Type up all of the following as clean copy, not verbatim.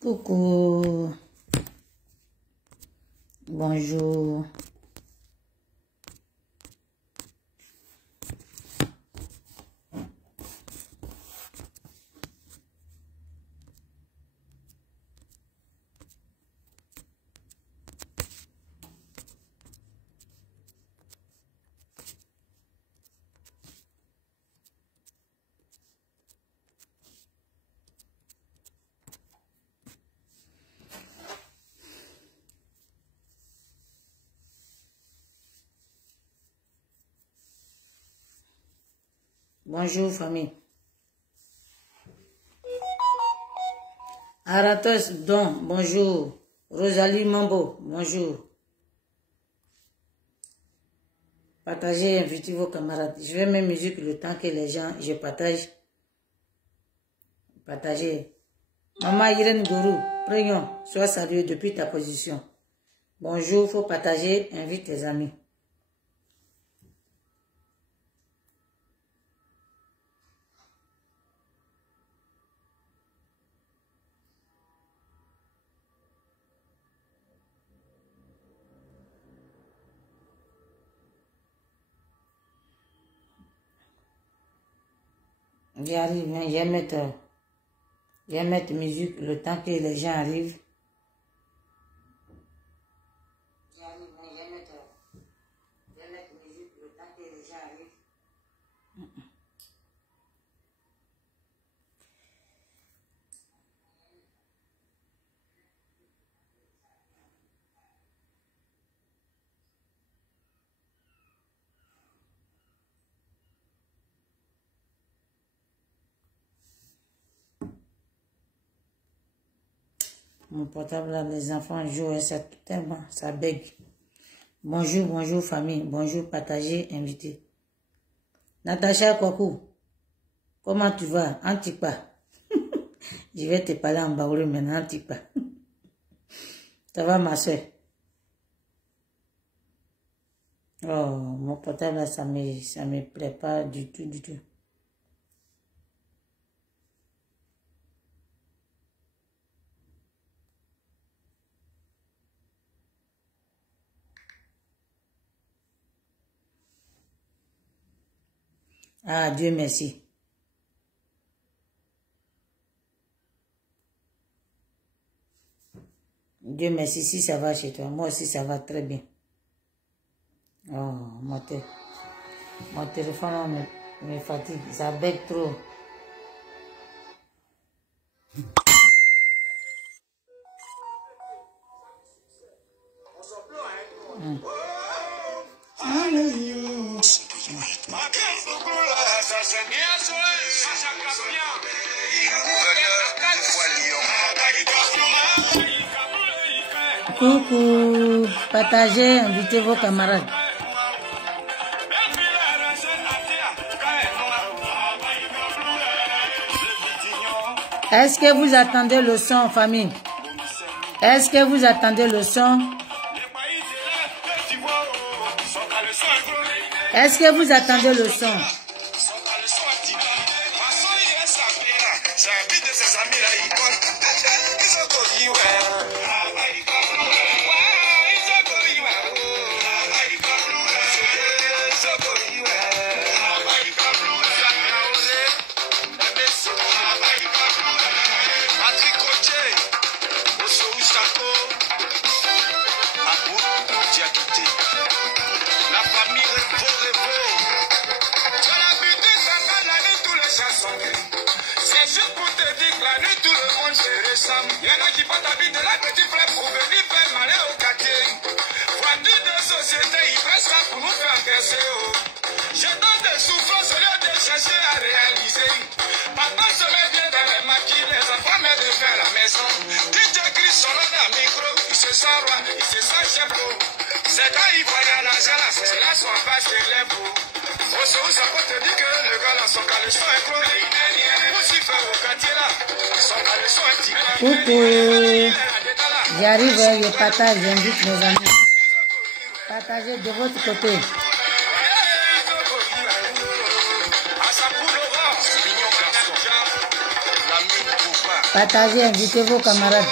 Coucou. Bonjour. Bonjour famille. Aratos Don, bonjour. Rosalie Mambo, bonjour. Partagez, invitez vos camarades. Je vais mettre musique le temps que les gens, je partage. Partagez. Maman Irène Gourou, prions, sois salué depuis ta position. Bonjour, faut partager, invite tes amis. J'arrive, je vais mettre musique le temps que les gens arrivent. J'arrive, je vais mettre musique le temps que les gens arrivent. Mon portable là, les enfants jouent et ça tellement, ça bègue. Bonjour, bonjour famille, bonjour, partagez, invité. Natacha Kwaku, comment tu vas? Antipa. Je vais te parler en baoulé maintenant, Antipa. Ça va ma soeur? Oh, mon portable là, ça me plaît pas du tout, du tout. Ah, Dieu merci. Dieu merci, si ça va chez toi. Moi aussi, ça va très bien. Oh, mon téléphone me fatigue. Ça bête trop. Coucou, partagez, invitez vos camarades. Est-ce que vous attendez le son, famille? Est-ce que vous attendez le son? Est-ce que vous attendez le son? Coucou, j'arrive, je partage, j'invite mes amis. Partagez de votre côté. Partagez, invitez vos camarades.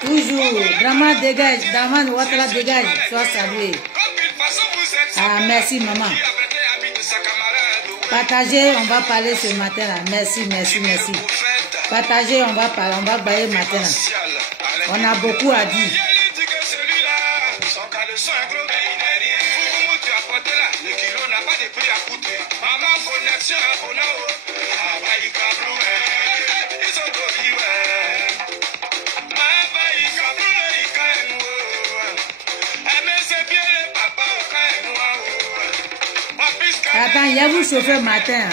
Toujours, Drama dégage, Draman Ouattara dégage, sois salué. Ah, merci maman. Partagez, on va parler ce matin là. Merci, merci, merci. Partagez, on va parler, on va parler matin là. On a beaucoup à dire. Attends, il y a vous chauffeur matin.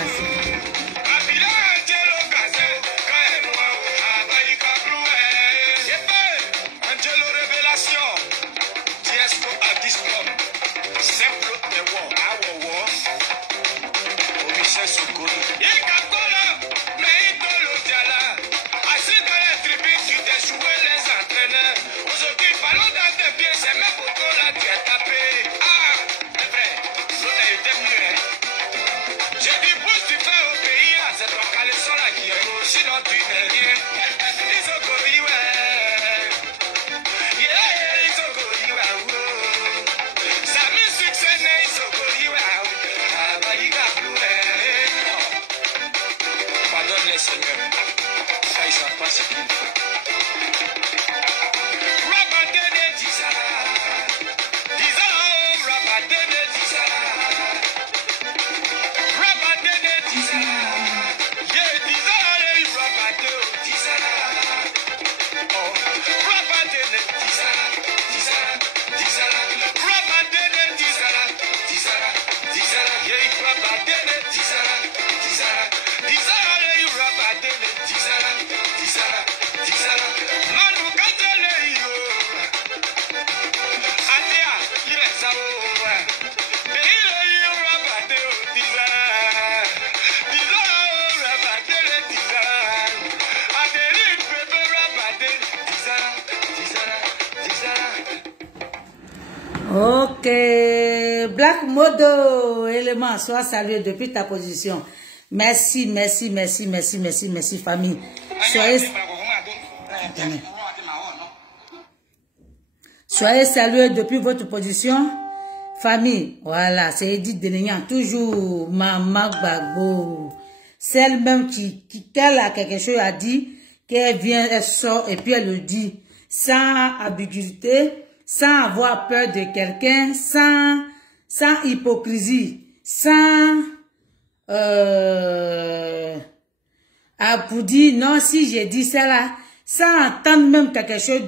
Ok, Black Modo, élément, sois salué depuis ta position. Merci, merci, merci, merci, merci, merci, famille. Soyez salués depuis votre position. Famille, voilà, c'est Edith Delignan, toujours Maman Gbagbo. Celle même qu'elle a quelque chose à dire, qu'elle vient, elle sort et puis elle le dit sans ambiguïté, sans avoir peur de quelqu'un, sans hypocrisie, sans pour dire non, si j'ai dit ça là, sans entendre même quelque chose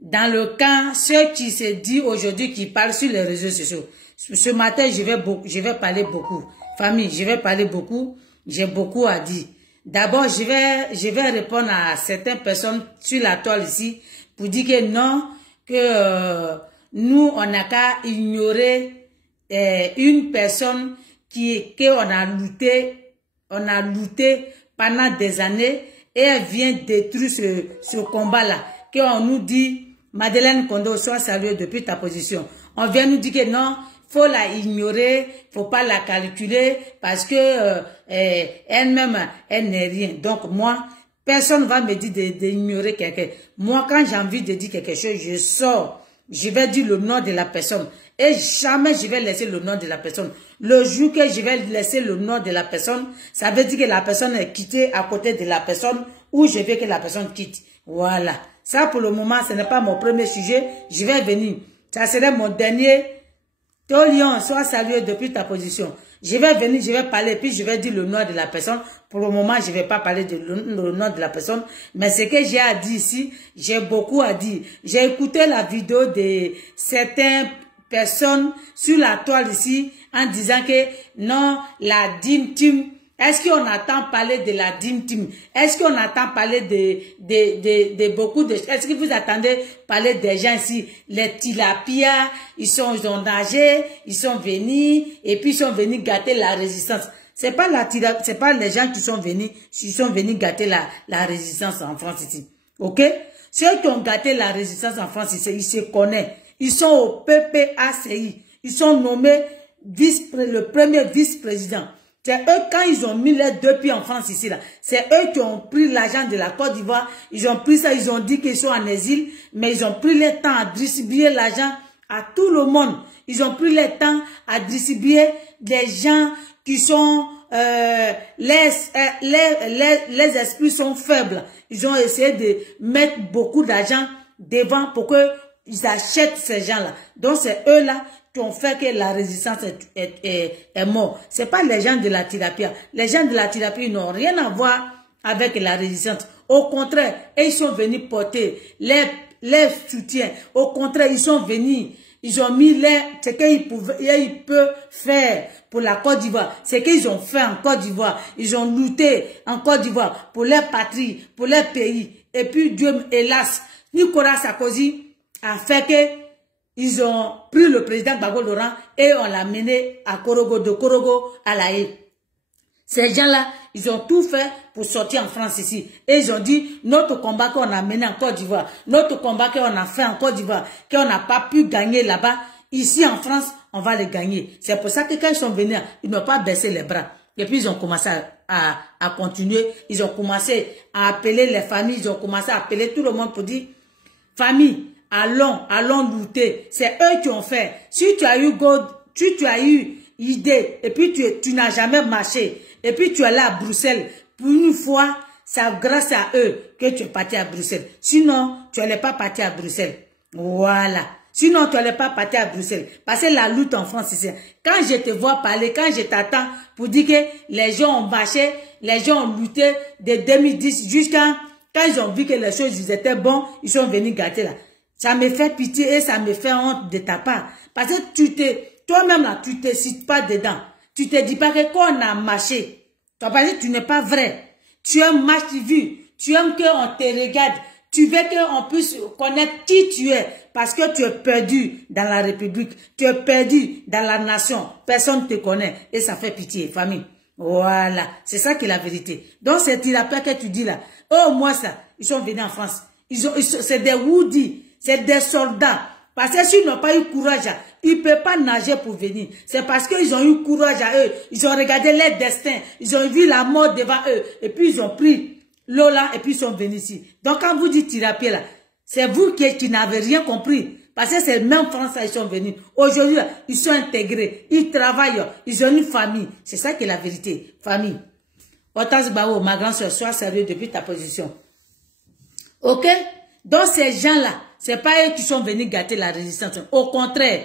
dans le camp, ce qui se dit aujourd'hui, qui parle sur les réseaux sociaux. Ce matin, je vais parler beaucoup. Famille, je vais parler beaucoup. J'ai beaucoup à dire. D'abord, je vais répondre à certaines personnes sur la toile ici pour dire que non, que nous, on n'a qu'à ignorer une personne qu'on a lutté pendant des années et elle vient détruire ce combat-là. Qu'on nous dit, Madeleine Kondo, sois saluée depuis ta position. On vient nous dire que non, faut la ignorer, faut pas la calculer parce que elle-même, elle n'est rien. Donc moi, personne va me dire d'ignorer quelqu'un. Moi, quand j'ai envie de dire quelque chose, je sors, je vais dire le nom de la personne. Et jamais je vais laisser le nom de la personne. Le jour que je vais laisser le nom de la personne, ça veut dire que la personne est quittée à côté de la personne ou je veux que la personne quitte. Voilà. Ça, pour le moment, ce n'est pas mon premier sujet. Je vais venir. Ça serait mon dernier. Tolion, sois salué depuis ta position. Je vais venir, je vais parler, puis je vais dire le nom de la personne. Pour le moment, je ne vais pas parler le nom de la personne. Mais ce que j'ai à dire ici, j'ai beaucoup à dire. J'ai écouté la vidéo de certaines personnes sur la toile ici en disant que non, la Dream Team. Est-ce qu'on attend parler de la Dream Team? Est-ce qu'on attend parler de beaucoup de... Est-ce que vous attendez parler des gens ici? Les tilapia, ils ont nagé, ils sont venus, et puis ils sont venus gâter la résistance. C'est pas les gens qui sont venus gâter la résistance en France ici. Ok? Ceux qui ont gâté la résistance en France, ils se connaissent. Ils sont au PPACI. Ils sont nommés le premier vice-président. C'est eux, quand ils ont mis les 2 pieds en France ici, là, c'est eux qui ont pris l'argent de la Côte d'Ivoire. Ils ont pris ça, ils ont dit qu'ils sont en exil, mais ils ont pris le temps à distribuer l'argent à tout le monde. Ils ont pris le temps à distribuer des gens qui sont... les esprits sont faibles. Ils ont essayé de mettre beaucoup d'argent devant pour qu'ils achètent ces gens-là. Donc c'est eux-là qui ont fait que la résistance est morte. C'est pas les gens de la Tilapia. Les gens de la Tilapia n'ont rien à voir avec la résistance. Au contraire, ils sont venus porter les soutiens. Au contraire, ils sont venus. Ils ont mis ce qu'ils peuvent faire pour la Côte d'Ivoire. Ce qu'ils ont fait en Côte d'Ivoire. Ils ont lutté en Côte d'Ivoire pour leur patrie, pour leur pays. Et puis Dieu, hélas, Nicolas Sarkozy a fait que ils ont pris le président Gbagbo Laurent et on l'a mené à Korogo, de Korogo à La Haye. Ces gens-là, ils ont tout fait pour sortir en France ici. Et ils ont dit, notre combat qu'on a mené en Côte d'Ivoire, notre combat qu'on a fait en Côte d'Ivoire, qu'on n'a pas pu gagner là-bas, ici en France, on va le gagner. C'est pour ça que quand ils sont venus, ils n'ont pas baissé les bras. Et puis ils ont commencé à continuer. Ils ont commencé à appeler les familles, ils ont commencé à appeler tout le monde pour dire, famille, allons lutter. C'est eux qui ont fait. Si tu as eu idée, et puis tu n'as jamais marché, et puis tu es là à Bruxelles, pour une fois, c'est grâce à eux que tu es parti à Bruxelles. Sinon, tu n'allais pas partir à Bruxelles. Voilà. Sinon, tu n'allais pas partir à Bruxelles. Parce que la lutte en France, c'est quand je te vois parler, quand je t'attends pour dire que les gens ont marché, les gens ont lutté de 2010 jusqu'à quand ils ont vu que les choses étaient bonnes, ils sont venus gâter là. Ça me fait pitié et ça me fait honte de ta part. Parce que toi-même là, tu te cites pas dedans. Tu te dis pas que quand on a marché, tu vas pas dire que tu n'es pas vrai. Tu aimes match vu. Tu aimes qu'on te regarde. Tu veux qu'on puisse connaître qui tu es. Parce que tu es perdu dans la République. Tu es perdu dans la nation. Personne ne te connaît. Et ça fait pitié, famille. Voilà. C'est ça qui est la vérité. Donc, c'est Tilapia que tu dis là. Oh, moi ça. Ils sont venus en France. C'est des Woody. C'est des soldats. Parce que s'ils n'ont pas eu courage, ils ne peuvent pas nager pour venir. C'est parce qu'ils ont eu courage à eux. Ils ont regardé leur destin. Ils ont vu la mort devant eux. Et puis ils ont pris l'eau là et puis ils sont venus ici. Donc quand vous dites Tilapia là, c'est vous qui n'avez rien compris. Parce que c'est même Français ils sont venus. Aujourd'hui, ils sont intégrés. Ils travaillent. Ils ont une famille. C'est ça qui est la vérité. Famille. Otas Bao, ma grande soeur, sois sérieux depuis ta position. Ok? Donc ces gens-là, c'est pas eux qui sont venus gâter la résistance. Au contraire,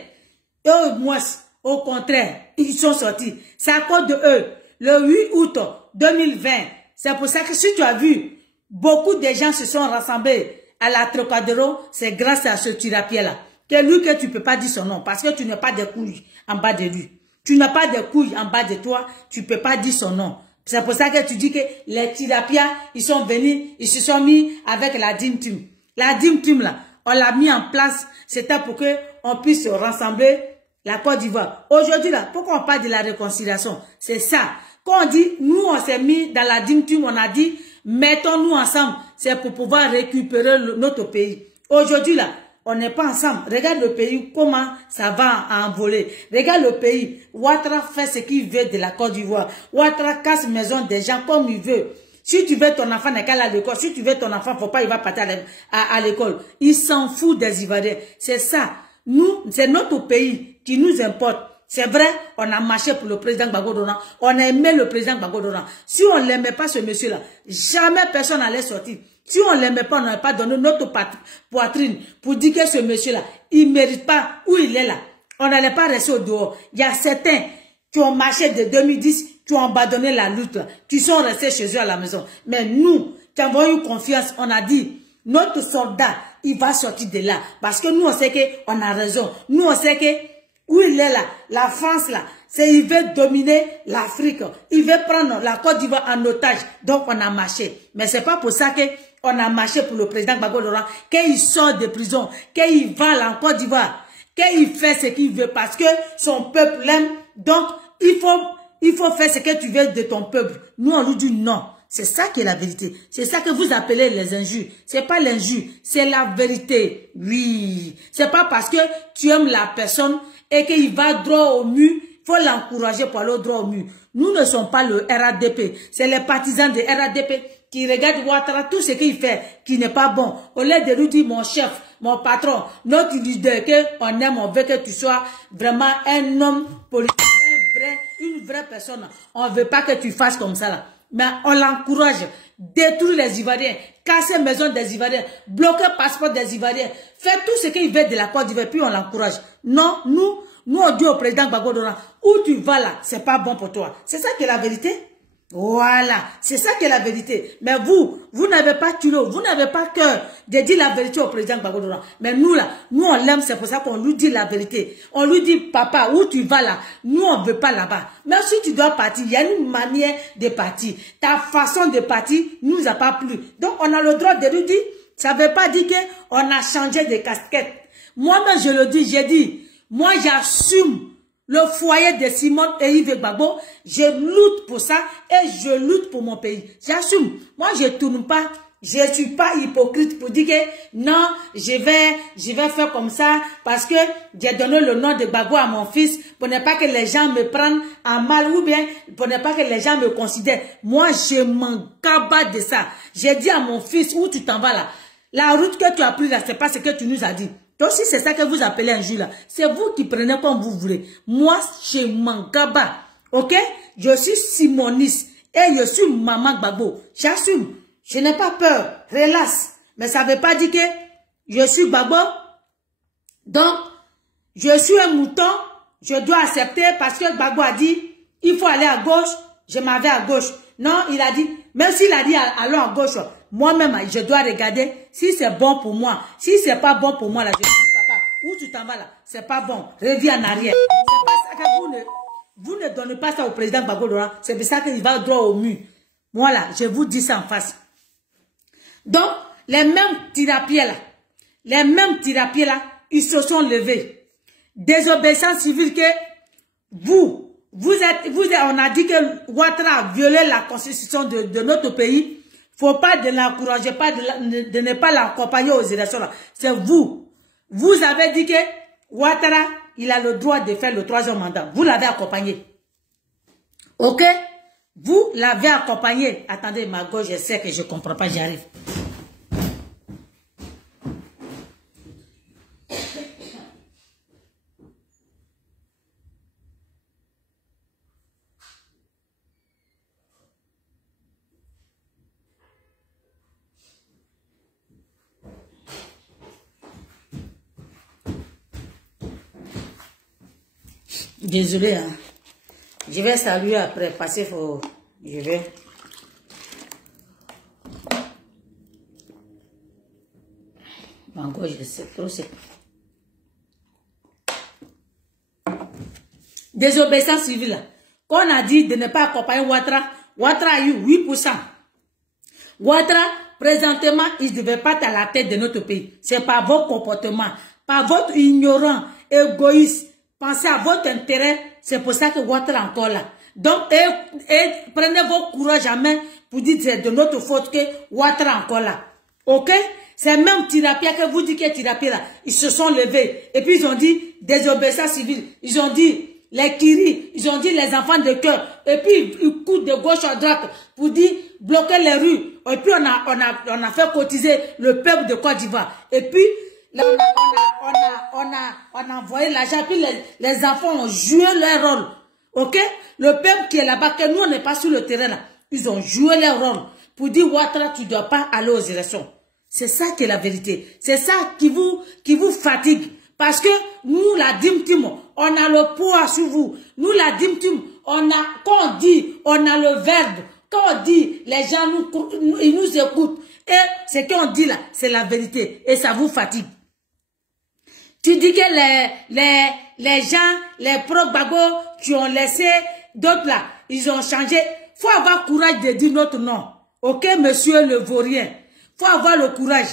eux, moi, au contraire, ils sont sortis. C'est à cause de eux. Le 8 août 2020, c'est pour ça que si tu as vu, beaucoup de gens se sont rassemblés à la Trocadéro, c'est grâce à ce Tilapia-là. Que lui que tu ne peux pas dire son nom, parce que tu n'as pas de couilles en bas de lui. Tu n'as pas de couilles en bas de toi, tu ne peux pas dire son nom. C'est pour ça que tu dis que les Tilapia, ils sont venus, ils se sont mis avec la Dim Team. La Dim Team là, on l'a mis en place, c'était pour que on puisse rassembler la Côte d'Ivoire. Aujourd'hui là, pourquoi on parle de la réconciliation? C'est ça. Quand on dit, nous on s'est mis dans la Dim Team, on a dit, mettons-nous ensemble. C'est pour pouvoir récupérer notre pays. Aujourd'hui là, on n'est pas ensemble. Regarde le pays, comment ça va envoler. Regarde le pays. Ouattara fait ce qu'il veut de la Côte d'Ivoire. Ouattara casse maison des gens comme il veut. Si tu veux ton enfant n'est qu'à l'école, si tu veux ton enfant, faut pas il va partir à l'école. Il s'en fout des Ivoiriens. C'est ça. Nous, c'est notre pays qui nous importe. C'est vrai, on a marché pour le président Gbagbo Laurent. On a aimé le président Gbagbo Laurent. Si on l'aimait pas ce monsieur-là, jamais personne n'allait sortir. Si on l'aimait pas, on n'aurait pas donné notre poitrine pour dire que ce monsieur-là, il mérite pas où il est là. On n'allait pas rester au dehors. Il y a certains qui ont marché de 2010, qui ont abandonné la lutte, qui sont restés chez eux à la maison. Mais nous, qui avons eu confiance, on a dit, notre soldat, il va sortir de là. Parce que nous, on sait qu'on a raison. Nous, on sait que où il est là, la France là, il veut dominer l'Afrique. Il veut prendre la Côte d'Ivoire en otage. Donc, on a marché. Mais c'est pas pour ça qu'on a marché pour le président Gbagbo Laurent, qu'il sort de prison, qu'il va là en Côte d'Ivoire, qu'il fait ce qu'il veut parce que son peuple l'aime. Donc, il faut faire ce que tu veux de ton peuple. Nous, on lui dit non. C'est ça qui est la vérité. C'est ça que vous appelez les injures. C'est pas l'injure, c'est la vérité. Oui. C'est pas parce que tu aimes la personne et qu'il va droit au mur, il faut l'encourager pour aller droit au mur. Nous ne sommes pas le RADP. C'est les partisans de RADP qui regardent Ouattara, tout ce qu'il fait, qui n'est pas bon. Au lieu de lui dire, mon chef, mon patron, notre leader, qu'on aime, on veut que tu sois vraiment un homme politique, une vraie personne. On ne veut pas que tu fasses comme ça là. Mais on l'encourage. Détruire les Ivoiriens, casser la maison des Ivoiriens, bloquer le passeport des Ivoiriens, faire tout ce qu'il veut de la Côte d'Ivoire, puis on l'encourage. Non, nous on dit au président Gbagbo Dora, où tu vas là, c'est pas bon pour toi. C'est ça qui est la vérité. Voilà, c'est ça qui est la vérité. Mais vous n'avez pas culot, vous n'avez pas cœur de dire la vérité au président Gbagbo Dora. Mais nous là, nous on l'aime, c'est pour ça qu'on lui dit la vérité. On lui dit, papa, où tu vas là? Nous on ne veut pas là-bas. Même si tu dois partir, il y a une manière de partir. Ta façon de partir nous a pas plu. Donc on a le droit de lui dire, ça ne veut pas dire qu'on a changé de casquette. Moi-même je le dis, j'ai dit, moi j'assume le foyer de Simone et Yves Gbagbo, je lutte pour ça et je lutte pour mon pays. J'assume. Moi, je ne tourne pas, je ne suis pas hypocrite pour dire que non, je vais faire comme ça parce que j'ai donné le nom de Gbagbo à mon fils pour ne pas que les gens me prennent à mal ou bien pour ne pas que les gens me considèrent. Moi, je m'en cabats de ça. J'ai dit à mon fils, où tu t'en vas là? La route que tu as prise là, c'est pas ce que tu nous as dit. Donc si c'est ça que vous appelez un jus là, c'est vous qui prenez comme vous voulez. Moi, je m'en cabats. Ok? Je suis simoniste et je suis maman Gbagbo. J'assume. Je n'ai pas peur. Relax. Mais ça ne veut pas dire que je suis Gbagbo. Donc, je suis un mouton. Je dois accepter parce que Gbagbo a dit, il faut aller à gauche. Je m'en vais à gauche. Non, il a dit, même s'il a dit allons à gauche, moi-même, je dois regarder si c'est bon pour moi. Si c'est pas bon pour moi, là, je dis, papa, où tu t'en vas là? C'est pas bon. Reviens en arrière. C'est pas ça que vous ne donnez pas ça au président Gbagbo Dora. C'est pour ça qu'il va droit au mur. Voilà, je vous dis ça en face. Donc, les mêmes tirapiers là, ils se sont levés. Désobéissance civile que on a dit que Ouattara a violé la constitution de notre pays. Faut pas de l'encourager, de ne pas l'accompagner aux élections là. C'est vous. Vous avez dit que Ouattara, il a le droit de faire le 3e mandat. Vous l'avez accompagné. Ok? Vous l'avez accompagné. Attendez, ma gauche, je sais que je comprends pas, j'arrive. Désolé, hein. Je vais saluer après, passer faut. Je vais. Encore, je sais trop, c'est. Désobéissance civile. Qu'on a dit de ne pas accompagner Ouattara, Ouattara a eu 8%. Ouattara, présentement, il ne devait pas être à la tête de notre pays. C'est par vos comportements, par votre ignorant, égoïste. Pensez à votre intérêt, c'est pour ça que Ouattara est encore là. Donc, prenez vos courage à main pour dire que c'est de notre faute que Ouattara est encore là. Ok? C'est même Tirapia que vous dites que Tirapia là, ils se sont levés. Et puis ils ont dit désobéissance civile. Ils ont dit les Kiri, ils ont dit les enfants de cœur. Et puis ils courent de gauche à droite pour dire bloquer les rues. Et puis on a fait cotiser le peuple de Côte d'Ivoire. Et puis là, on a envoyé l'argent, puis les enfants ont joué leur rôle. Ok? Le peuple qui est là-bas, que nous on n'est pas sur le terrain là, ils ont joué leur rôle pour dire Ouattara, tu ne dois pas aller aux élections. C'est ça qui est la vérité. C'est ça qui vous fatigue. Parce que nous, la Dim Tim, on a le poids sur vous. Nous, la Dim Tim, quand on dit, on a le verbe. Quand on dit, les gens ils nous écoutent. Et ce qu'on dit là, c'est la vérité. Et ça vous fatigue. Tu dis que les gens, les pro-Gbagbo qui ont laissé d'autres là, ils ont changé. Faut avoir courage de dire notre nom. Ok, monsieur le vaurien? Faut avoir le courage.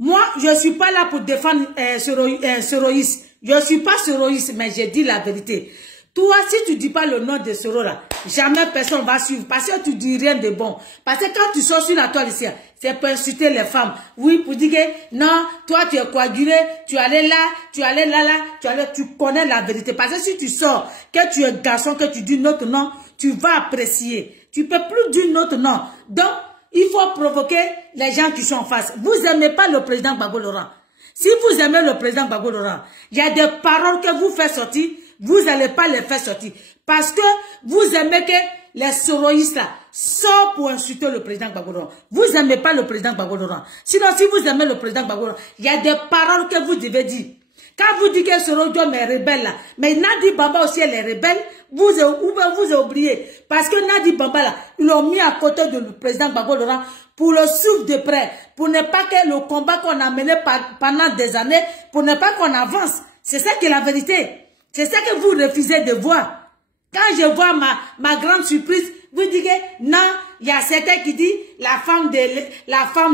Moi, je suis pas là pour défendre Soroïs. Je suis pas Soroïs, mais j'ai dit la vérité. Toi, si tu dis pas le nom de Soro là, jamais personne va suivre. Parce que tu dis rien de bon. Parce que quand tu sors sur la toile ici, c'est pour insulter les femmes. Oui, pour dire que non, toi tu es coagulé, tu allais là, tu allais là, tu connais la vérité. Parce que si tu sors, que tu es garçon, que tu dis notre nom, tu vas apprécier. Tu peux plus dire notre nom. Donc, il faut provoquer les gens qui sont en face. Vous n'aimez pas le président Gbagbo Laurent. Si vous aimez le président Gbagbo Laurent, il y a des paroles que vous faites sortir, vous n'allez pas les faire sortir. Parce que vous aimez que les soroïstes là sortent pour insulter le président Gbagbo Laurent. Vous n'aimez pas le président Gbagbo Laurent. Sinon, si vous aimez le président Gbagbo Laurent, il y a des paroles que vous devez dire. Quand vous dites que Soro Diom est rebelle là, mais Nadi Bamba aussi elle est rebelle, vous avez oublié. Parce que Nadi Bamba là, ils l'ont mis à côté du président Gbagbo Laurent pour le suivre de près, pour ne pas que le combat qu'on a mené pendant des années, pour ne pas qu'on avance. C'est ça qui est la vérité. C'est ça que vous refusez de voir. Quand je vois ma grande surprise, vous dites que non, il y a certains qui disent la femme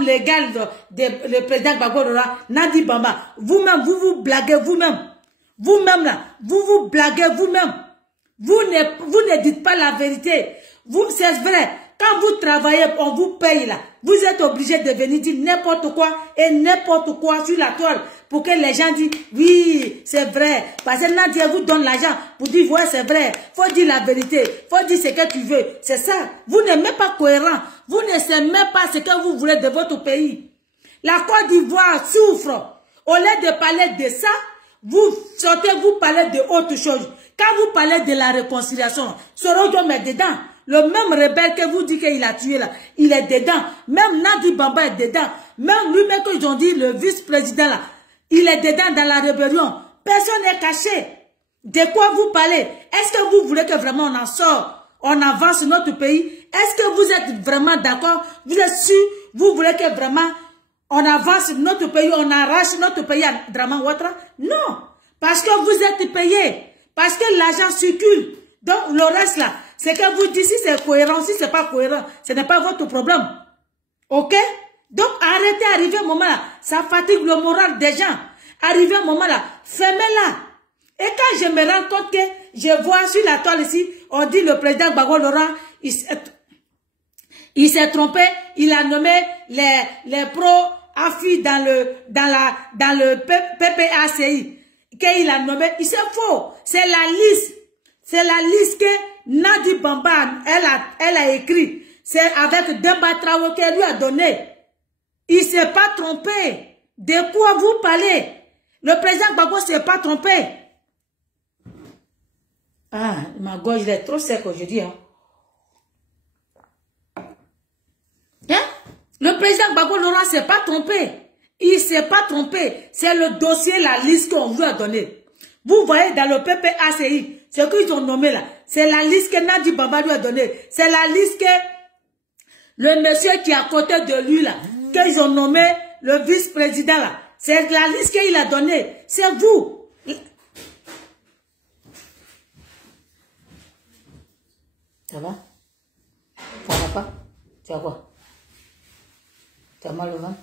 légale le président Gbagbo Laurent, Nadi Bamba. Vous-même, vous vous blaguez vous-même. Vous-même là, vous vous blaguez vous-même. Vous ne dites pas la vérité. C'est vrai. Quand vous travaillez, on vous paye là. Vous êtes obligé de venir dire n'importe quoi et n'importe quoi sur la toile pour que les gens disent oui, c'est vrai. Parce que Nadia vous donne l'argent pour dire ouais, c'est vrai. Faut dire la vérité. Faut dire ce que tu veux. C'est ça. Vous n'êtes même pas cohérent. Vous ne savez même pas ce que vous voulez de votre pays. La Côte d'Ivoire souffre. Au lieu de parler de ça, vous sortez, vous parlez de autre chose. Quand vous parlez de la réconciliation, Soro Diom est dedans. Le même rebelle que vous dites qu'il a tué là, il est dedans. Même Nadi Bamba est dedans. Même lui-même qu'ils ont dit, le vice-président là, il est dedans dans la rébellion. Personne n'est caché. De quoi vous parlez? Est-ce que vous voulez que vraiment on en sort, on avance notre pays? Est-ce que vous êtes vraiment d'accord? Vous êtes sûr? Vous voulez que vraiment on avance notre pays, on arrache notre pays à Draman Ouattara? Non. Parce que vous êtes payés. Parce que l'argent circule. Donc le reste là, c'est que vous dites si c'est cohérent, si c'est pas cohérent, ce n'est pas votre problème. Ok? Donc arrêtez, arrivez un moment là, ça fatigue le moral des gens. Arrivez un moment là, fermez-la. Et quand je me rends compte que je vois sur la toile ici, on dit le président Gbagbo Laurent, il s'est trompé, il a nommé les pro-AFI dans le PPACI. Qu'il a nommé, il c'est faux. C'est la liste. C'est la liste que Nadi Bamba, elle a écrit. C'est avec Demba Traoré qu'elle lui a donné. Il ne s'est pas trompé. De quoi vous parlez? Le président Gbagbo ne s'est pas trompé. Ah, ma gorge est trop sec aujourd'hui. Hein? Le président Gbagbo Laurent ne s'est pas trompé. Il ne s'est pas trompé. C'est le dossier, la liste qu'on vous a donné. Vous voyez dans le PPACI, ce qu'ils ont nommé là, c'est la liste que Nadi Bamba lui a donnée. C'est la liste que le monsieur qui est à côté de lui là, qu'ils ont nommé le vice-président là. C'est la liste qu'il a donnée. C'est vous. Ça va? Ça va pas? Tu as quoi? Tu as mal au ventre?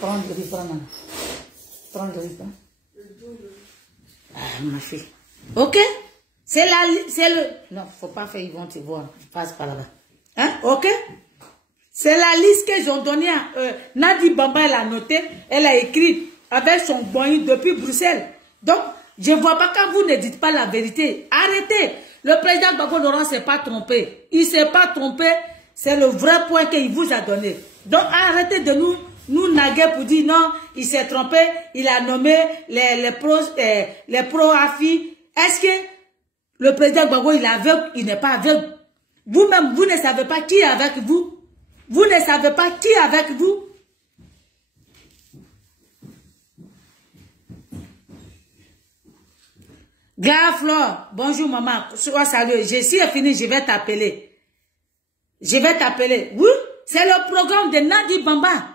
Prends le riz, prends maintenant. Prends le riz, prends. Ah, ma fille. Ok? C'est le... Non, faut pas faire, ils vont te voir. Passe par là-bas. Hein? Ok? C'est la liste qu'ils ont donnée à... Nadi Bamba, elle a noté, elle a écrit avec son boing depuis Bruxelles. Donc, je ne vois pas quand vous ne dites pas la vérité. Arrêtez. Le président Gbagbo Laurent ne s'est pas trompé. Il ne s'est pas trompé. C'est le vrai point qu'il vous a donné. Donc, arrêtez de nous naguer pour dire non, il s'est trompé, il a nommé les pro-AFI. Est-ce que le président Gbagbo, il est aveugle, il n'est pas aveugle? Vous-même, vous ne savez pas qui est avec vous? Vous ne savez pas qui est avec vous? Flore, bonjour maman, salut, je suis fini, je vais t'appeler. Je vais t'appeler. Oui, c'est le programme de Nadi Bamba.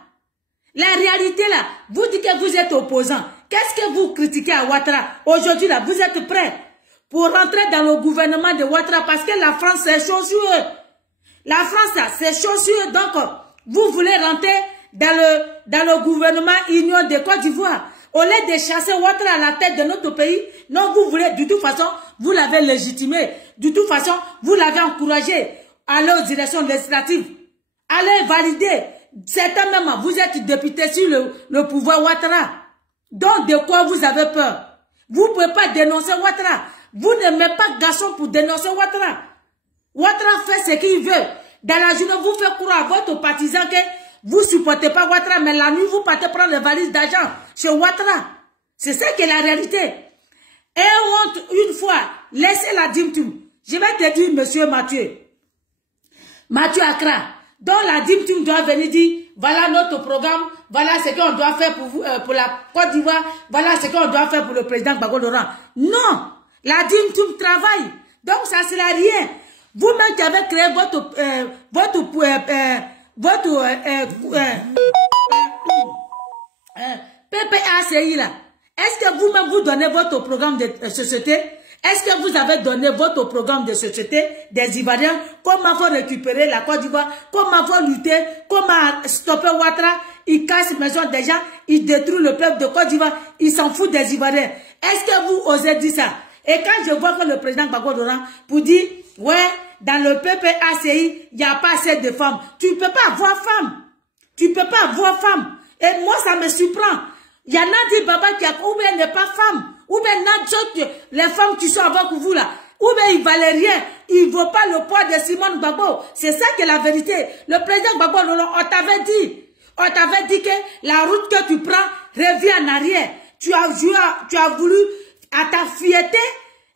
La réalité là, vous dites que vous êtes opposant. Qu'est-ce que vous critiquez à Ouattara? Aujourd'hui là, vous êtes prêts pour rentrer dans le gouvernement de Ouattara parce que la France c'est chaud sur eux. La France là, c'est chaud sur eux. Donc, vous voulez rentrer dans le gouvernement Union de Côte d'Ivoire. Au lieu de chasser Ouattara à la tête de notre pays, non, vous voulez, de toute façon, vous l'avez légitimé. De toute façon, vous l'avez encouragé. Allez aux élections législatives. Allez valider. Certains même, vous êtes député sur le pouvoir Ouattara. Donc, de quoi vous avez peur? Vous ne pouvez pas dénoncer Ouattara. Vous n'aimez pas garçon pour dénoncer Ouattara. Ouattara fait ce qu'il veut. Dans la journée, vous faites croire à votre partisan que vous ne supportez pas Ouattara, mais la nuit, vous partez prendre les valises d'argent chez Ouattara. C'est ça qui est la réalité. Et une fois, laissez la Dimtum. Je vais te dire, monsieur Mathieu Accra, dont la Dimtum doit venir dire, voilà notre programme, voilà ce qu'on doit faire pour vous, pour la Côte d'Ivoire, voilà ce qu'on doit faire pour le président Gbagbo Laurent. Non, la Dimtum travaille. Donc ça ne sert à rien. Vous-même qui avez créé votre PPACI là, est-ce que vous-même vous donnez votre programme de société? Est-ce que vous avez donné votre programme de société des Ivoiriens? Comment faut récupérer la Côte d'Ivoire? Comment faut lutter? Comment stopper Ouattara? Il casse les maisons des gens, il détruit le peuple de Côte d'Ivoire, il s'en fout des Ivoiriens. Est-ce que vous osez dire ça? Et quand je vois que le président Gbagbo Laurent pour dire, ouais, dans le PPACI, il n'y a pas assez de femmes. Tu ne peux pas avoir femme. Tu ne peux pas avoir femme. Et moi, ça me surprend. Il y en a dit Baba qui a ou bien n'est pas femme, ou bien les femmes qui sont avec vous là, ou bien ils valent rien, ils ne vaut pas le poids de Simone Gbagbo. C'est ça qui est la vérité. Le président Gbagbo Laurent, on t'avait dit que la route que tu prends revient en arrière. Tu as voulu à ta fierté,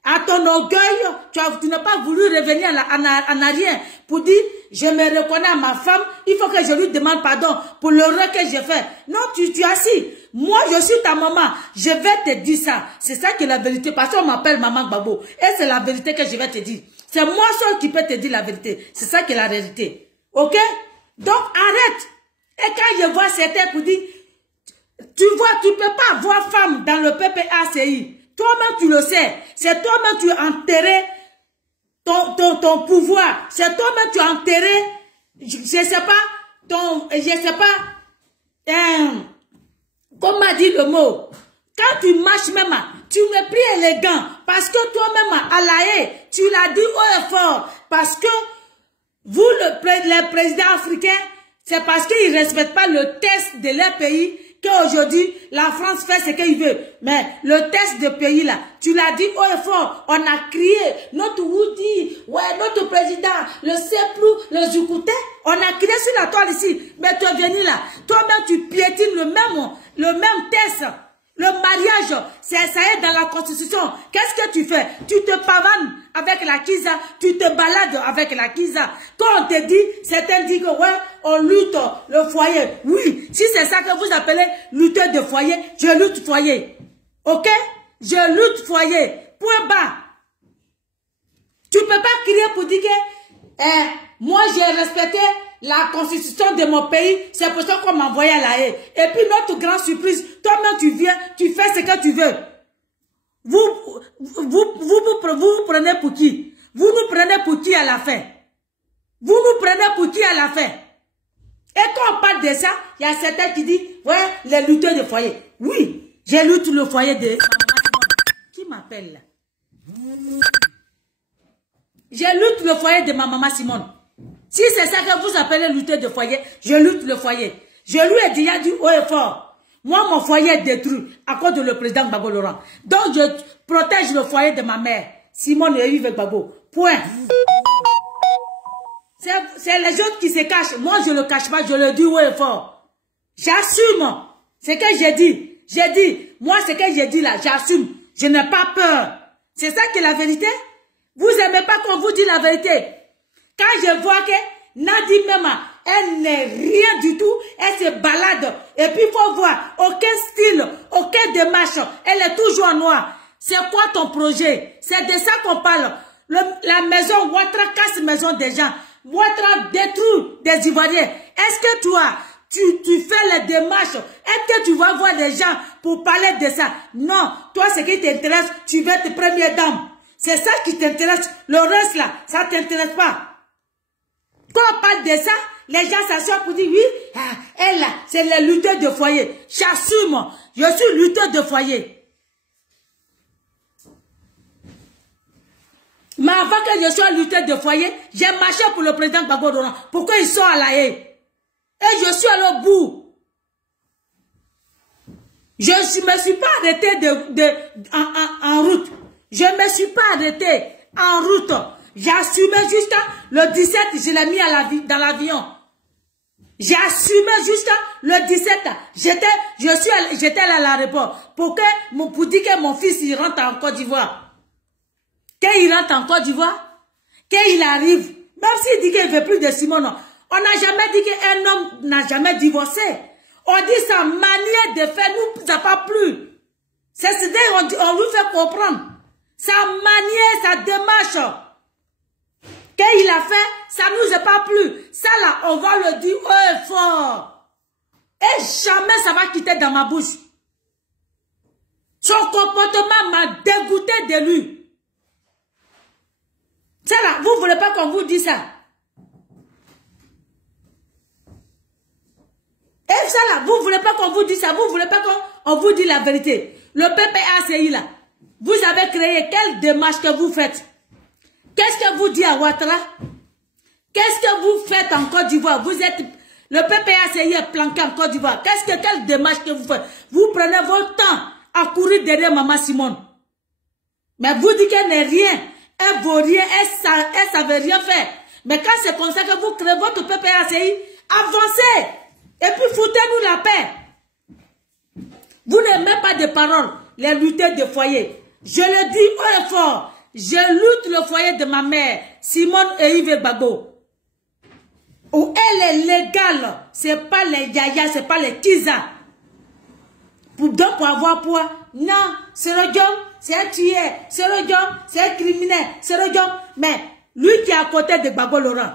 à ton orgueil, tu n'as pas voulu revenir en arrière pour dire, je me reconnais à ma femme, il faut que je lui demande pardon pour l'erreur que j'ai fait. Non, tu es assis. Moi, je suis ta maman. Je vais te dire ça. C'est ça qui est la vérité. Parce qu'on m'appelle maman Gbagbo. Et c'est la vérité que je vais te dire. C'est moi seul qui peux te dire la vérité. C'est ça qui est la réalité. Ok? Donc, arrête. Et quand je vois certains pour dire, tu vois, tu ne peux pas avoir femme dans le PPACI. Toi-même, tu le sais. C'est toi-même, tu as enterré ton pouvoir. C'est toi-même, tu as enterré, je sais pas, comment dit le mot. Quand tu marches même, tu n'es plus élégant. Parce que toi-même, à la haie, tu l'as dit haut et fort. Parce que vous, les présidents africains, c'est parce qu'ils ne respectent pas le test de leur pays qu'aujourd'hui, la France fait ce qu'il veut. Mais le test de pays là, tu l'as dit haut et fort, on a crié, notre Woody, ouais, notre président, le Seplou, le Zoukouté, on a crié sur la toile ici. Mais tu es venu là, toi-même tu piétines le même test. Le mariage, ça est dans la Constitution. Qu'est-ce que tu fais? Tu te pavanes avec la Kiza, tu te balades avec la Kiza. Quand on te dit, certains disent que ouais, on lutte le foyer. Oui, si c'est ça que vous appelez lutter de foyer, je lutte foyer. Ok? Je lutte foyer. Point bas. Tu ne peux pas crier pour dire que moi j'ai respecté la constitution de mon pays, c'est pour ça qu'on m'a envoyé à la haie. Et puis notre grande surprise, toi-même tu viens, tu fais ce que tu veux. Vous prenez pour qui? Vous nous prenez pour qui à la fin? Vous nous prenez pour qui à la fin? Et quand on parle de ça, il y a certains qui disent, ouais, les lutteurs de foyer. Oui, j'ai lutté le foyer de Maman Simone. Qui m'appelle là? J'ai lutté le foyer de ma maman Simone. Si c'est ça que vous appelez lutter de foyer, je lutte le foyer. Je lui ai déjà dit haut et fort. Moi, mon foyer est détruit à cause de le président Gbagbo Laurent. Donc, je protège le foyer de ma mère, Simone et Yves Gbagbo. Point. C'est les autres qui se cachent. Moi, je ne le cache pas, je le dis haut et fort. J'assume ce que j'ai dit. J'ai dit, moi, ce que j'ai dit là, j'assume. Je n'ai pas peur. C'est ça qui est la vérité. Vous n'aimez pas qu'on vous dise la vérité. Quand je vois que Nadine Mema, elle n'est rien du tout, elle se balade. Et puis il faut voir, aucun style, aucune démarche, elle est toujours en noir. C'est quoi ton projet? C'est de ça qu'on parle. La maison, Ouattara casse la maison des gens. Ouattara détruit des Ivoiriens. Est-ce que toi, tu fais les démarches? Est-ce que tu vas voir des gens pour parler de ça? Non, toi ce qui t'intéresse, tu veux être première dame. C'est ça qui t'intéresse. Le reste là, ça ne t'intéresse pas. Quand on parle de ça, les gens s'assoient pour dire, oui, elle là, c'est les lutteurs de foyer. J'assume, je suis lutteur de foyer. Mais avant que je sois lutteur de foyer, j'ai marché pour le président Gbagbo Laurent. Pourquoi ils sont à la haie? Et je suis allé au bout. Je ne me suis pas arrêté en route. Je ne me suis pas arrêté en route. J'ai assumé juste le 17, je l'ai mis dans l'avion. J'ai assumé juste le 17. J'étais à l'aéroport pour dire que mon fils il rentre en Côte d'Ivoire. Qu'il rentre en Côte d'Ivoire, qu'il arrive, même s'il dit qu'il ne veut plus de Simon, non. On n'a jamais dit qu'un homme n'a jamais divorcé. On dit sa manière de faire nous n'a pas plu. C'est ce qu'on lui fait comprendre. Sa manière, sa démarche qu'il a fait, ça nous a pas plu. Ça là, on va le dire haut et fort. Et jamais ça va quitter dans ma bouche. Son comportement m'a dégoûté de lui. Ça là, vous ne voulez pas qu'on vous dise ça? Et ça là, vous ne voulez pas qu'on vous dise ça? Vous ne voulez pas qu'on vous dise la vérité? Le PPACI là, vous avez créé quelle démarche que vous faites? Qu'est-ce que vous dites à Ouattara? Qu'est-ce que vous faites en Côte d'Ivoire? Vous êtes, le PPACI est planqué en Côte d'Ivoire. Quelle démarche que vous faites? Vous prenez votre temps à courir derrière Maman Simone. Mais vous dites qu'elle n'est rien. Elle vaut rien. Elle savait rien faire. Mais quand c'est comme ça que vous créez votre PPACI, avancez. Et puis foutez-nous la paix. Vous n'aimez pas de paroles, les lutteurs de foyer. Je le dis haut et fort. Je lutte le foyer de ma mère, Simone et Yves Gbagbo. Où elle est légale. C'est pas les yaya, c'est pas les kiza. Donc pour avoir poids. Non, c'est le job, c'est un tueur. C'est le job, c'est un criminel. C'est le job. Mais lui qui est à côté de Gbagbo Laurent,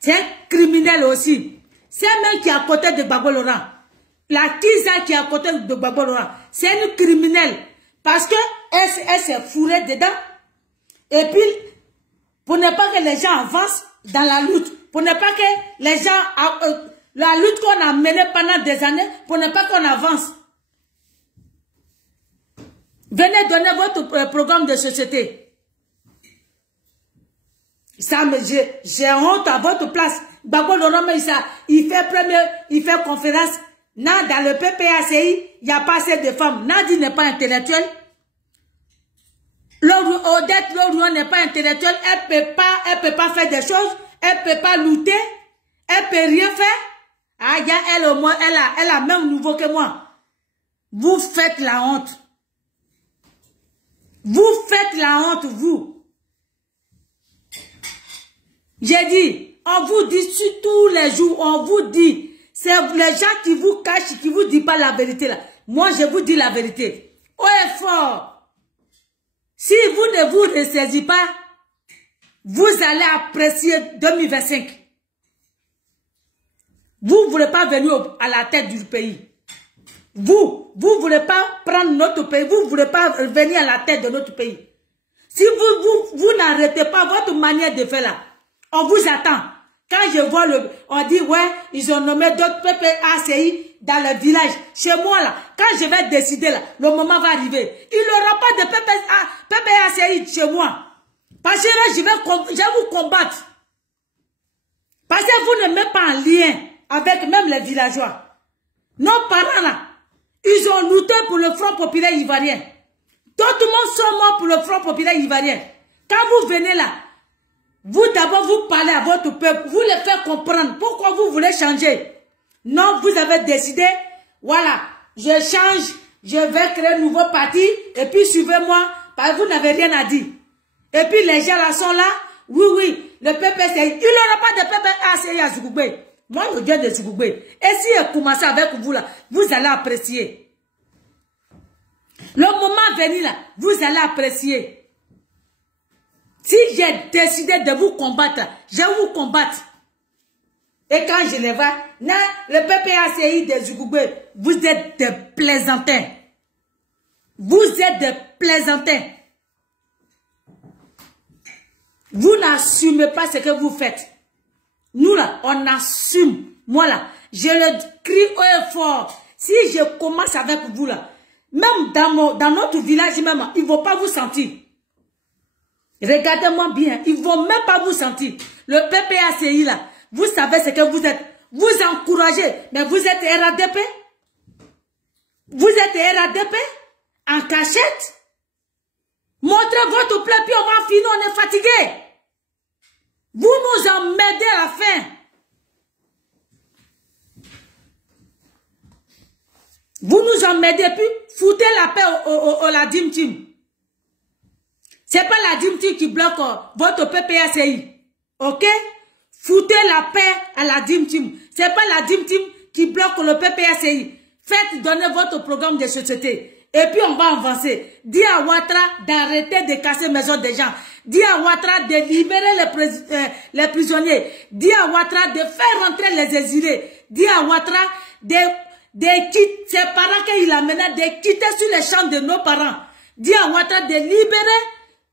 c'est un criminel aussi. C'est même qui est à côté de Gbagbo Laurent. La Kiza qui est à côté de Gbagbo Laurent, c'est une criminelle. Parce que elle s'est fourrée dedans. Et puis, pour ne pas que les gens avancent dans la lutte, pour ne pas que les gens, la lutte qu'on a menée pendant des années, pour ne pas qu'on avance. Venez donner votre programme de société. Ça, j'ai honte à votre place. Gbagbo Laurent, il fait conférence. Non, dans le PPACI, il n'y a pas assez de femmes. Nadi n'est pas intellectuelle. Odette Laurent n'est pas intellectuelle. Elle peut pas faire des choses. Elle peut pas lutter. Elle peut rien faire. Ah, elle au moins, elle a même nouveau que moi. Vous faites la honte. Vous faites la honte, vous. J'ai dit, on vous dit sur tous les jours, on vous dit. C'est les gens qui vous cachent, qui vous disent pas la vérité là. Moi, je vous dis la vérité. Haut et fort. Si vous ne vous ressaisissez pas, vous allez apprécier 2025. Vous ne voulez pas venir à la tête du pays. Vous ne voulez pas prendre notre pays. Vous ne voulez pas venir à la tête de notre pays. Si vous n'arrêtez pas votre manière de faire là, on vous attend. Quand je vois on dit, ouais, ils ont nommé d'autres PPACI dans le village. Chez moi, là, quand je vais décider, là, le moment va arriver. Il n'y aura pas de PPACI chez moi. Parce que là, je vais vous combattre. Parce que vous ne mettez pas en lien avec même les villageois. Nos parents, là, ils ont lutté pour le Front populaire ivoirien. D'autres monde sont morts pour le Front populaire ivoirien. Quand vous venez là, vous d'abord, vous parlez à votre peuple, vous les faites comprendre pourquoi vous voulez changer. Non, vous avez décidé, voilà, je change, je vais créer un nouveau parti, et puis suivez-moi, parce que vous n'avez rien à dire. Et puis les gens là sont là, oui, le PPACI, il n'y aura pas de PPACI à Zougoubé. Moi, je viens de Zougoubé. Et si elle commence avec vous là, vous allez apprécier. Le moment venu là, vous allez apprécier. Si j'ai décidé de vous combattre, je vais vous combattre. Et quand je les vois, le PPACI de Zougoubé, vous êtes des plaisantins. Vous êtes des plaisantins. Vous n'assumez pas ce que vous faites. Nous là, on assume. Moi là, je le crie haut et fort. Si je commence avec vous là, même dans notre village même, ils ne vont pas vous sentir. Regardez-moi bien, ils ne vont même pas vous sentir. Le PPACI là, vous savez ce que vous êtes. Vous encouragez, mais vous êtes RADP. Vous êtes RADP en cachette. Montrez votre plaie, puis on va finir, on est fatigué. Vous nous emmerdez à la fin. Vous nous emmerdez, puis foutez la paix au la Dim Team. C'est pas la Dim Team qui bloque votre PPACI. Ok? Foutez la paix à la Dim Team. C'est pas la Dim Team qui bloque le PPACI. Faites donner votre programme de société. Et puis on va avancer. Dis à Ouattara d'arrêter de casser les maisons des gens. Dis à Ouattara de libérer les prisonniers. Dis à Ouattara de faire rentrer les exilés. Dis à Ouattara de quitter ses parents qu'il a mené, de quitter sur les champs de nos parents. Dis à Ouattara de libérer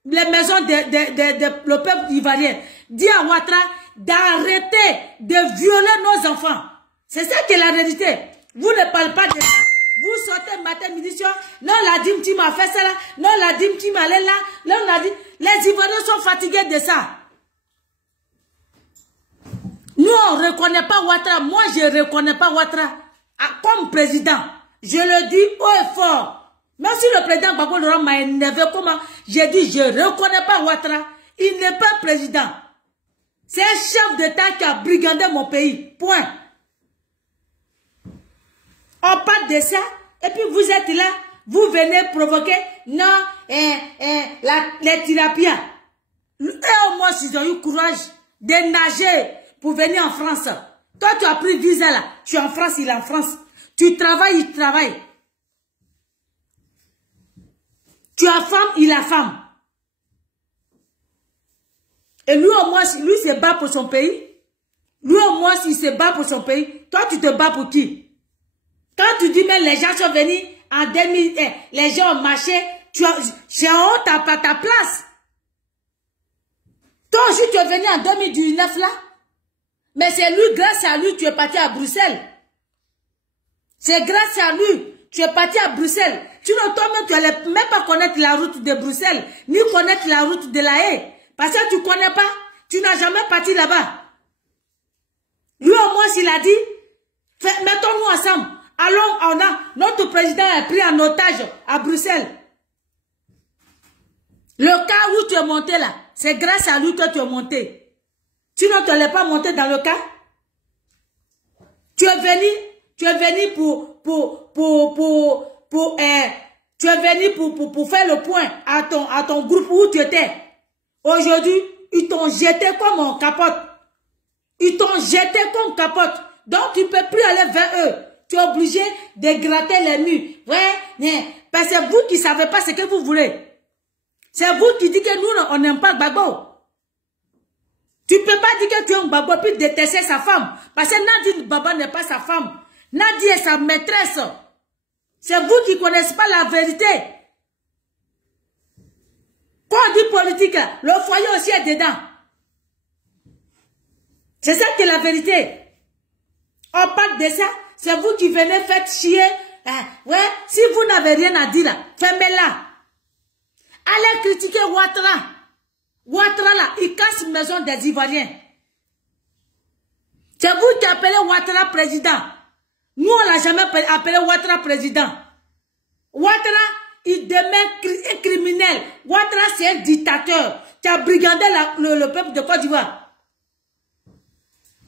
les maisons le peuple ivoirien. Dis à Ouattara d'arrêter de violer nos enfants. C'est ça qui est la réalité. Vous ne parlez pas de ça. Vous sortez matin, midi, soir. Non, la Dim Team a fait ça là. Non, la Dim Team elle est là. Là, on a dit, les Ivoiriens sont fatigués de ça. Nous, on ne reconnaît pas Ouattara. Moi, je ne reconnais pas Ouattara comme président. Je le dis haut et fort. Même si le président Gbagbo Laurent m'a énervé, comment j'ai dit, je ne reconnais pas Ouattara. Il n'est pas président. C'est un chef d'État qui a brigandé mon pays. Point. On parle de ça, et puis vous êtes là, vous venez provoquer, non, les tirapias. Eux au moins, ils ont eu courage de nager pour venir en France. Toi, tu as pris visa là, tu es en France, il est en France. Tu travailles, il travaille. Tu as femme, il a femme. Et lui au moins, lui se bat pour son pays. Lui au moins, il se bat pour son pays. Toi, tu te bats pour qui? Quand tu dis, mais les gens sont venus en 2000, les gens ont marché, j'ai honte à ta place. Toi aussi, tu es venu en 2019 là. Mais c'est lui, grâce à lui, tu es parti à Bruxelles. C'est grâce à lui, tu es parti à Bruxelles. Sinon, toi-même, tu n'allais même pas connaître la route de Bruxelles, ni connaître la route de La Haye. Parce que tu ne connais pas, tu n'as jamais parti là-bas. Lui, au moins, s'il a dit, mettons-nous ensemble. Allons, notre président est pris en otage à Bruxelles. Le cas où tu es monté là, c'est grâce à lui que tu es monté. Sinon, tu n'allais pas monter dans le cas. Tu es venu pour faire le point à ton groupe où tu étais. Aujourd'hui, ils t'ont jeté comme en capote. Ils t'ont jeté comme capote. Donc, tu ne peux plus aller vers eux. Tu es obligé de gratter les murs. Ouais, parce que c'est vous qui ne savez pas ce que vous voulez. C'est vous qui dites que nous, on n'aime pas Gbagbo. Tu ne peux pas dire que tu aimes Gbagbo puis détester sa femme. Parce que Nadine Baba n'est pas sa femme. Nadine est sa maîtresse. C'est vous qui ne connaissez pas la vérité. Quand on dit politique, le foyer aussi est dedans. C'est ça qui est la vérité. On parle de ça. C'est vous qui venez faire chier. Ouais, si vous n'avez rien à dire, fermez-la. Allez critiquer Ouattara. Ouattara là, il casse une maison des Ivoiriens. C'est vous qui appelez Ouattara président. Nous, on l'a jamais appelé Ouattara président. Ouattara, il demeure un criminel. Ouattara, c'est un dictateur qui a brigandé le peuple de Côte d'Ivoire.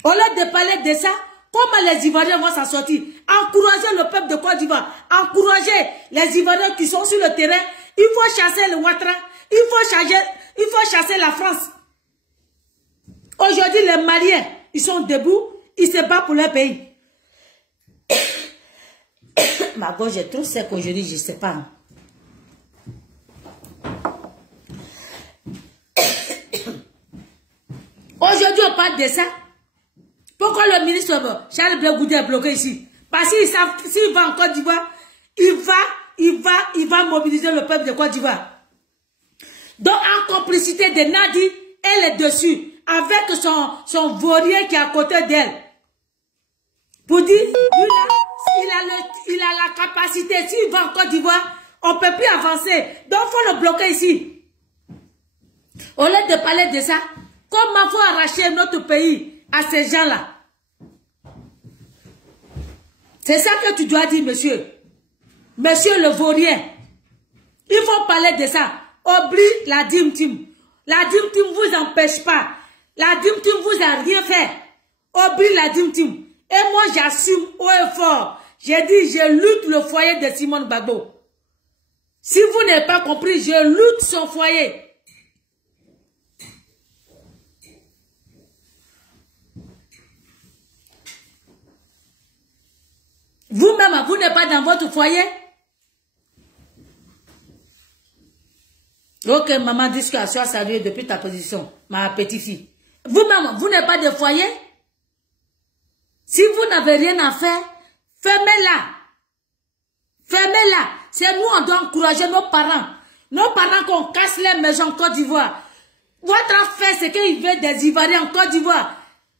Au lieu de parler de ça, comment les Ivoiriens vont s'en sortir? Encourager le peuple de Côte d'Ivoire. Encourager les Ivoiriens qui sont sur le terrain. Il faut chasser le Ouattara. Il faut chasser la France. Aujourd'hui, les Maliens, ils sont debout. Ils se battent pour leur pays. Ma gorge est trop sec aujourd'hui, je ne sais pas. Aujourd'hui, on parle de ça. Pourquoi le ministre Charles Blé Goudé est bloqué ici? Parce qu'il savent s'il va en Côte d'Ivoire, il va mobiliser le peuple de Côte d'Ivoire. Donc, en complicité de Nadi, elle est dessus. avec son vaurien qui est à côté d'elle. Pour dire, lui là, il a la capacité. S'il va en Côte d'Ivoire, on ne peut plus avancer. Donc, il faut le bloquer ici. Au lieu de parler de ça, comment faut arracher notre pays à ces gens-là? C'est ça que tu dois dire, monsieur. Monsieur le vaurien. Il faut parler de ça. Oublie la Dream Team. La Dream Team ne vous empêche pas. La Dream Team vous a rien fait. Oublie la Dream Team. Et moi, j'assume haut et fort. J'ai dit, je lutte le foyer de Simone Gbagbo. Si vous n'avez pas compris, je lutte son foyer. Vous-même, vous n'êtes pas dans votre foyer? Ok, maman, dis que sois saluée depuis ta position, ma petite fille. Vous-même, vous n'êtes pas de foyer? Si vous n'avez rien à faire, fermez-la. Fermez-la. C'est nous, on doit encourager nos parents. Nos parents qu'on casse les maisons en Côte d'Ivoire. Votre affaire, c'est qu'ils veulent des Ivoiriens en Côte d'Ivoire.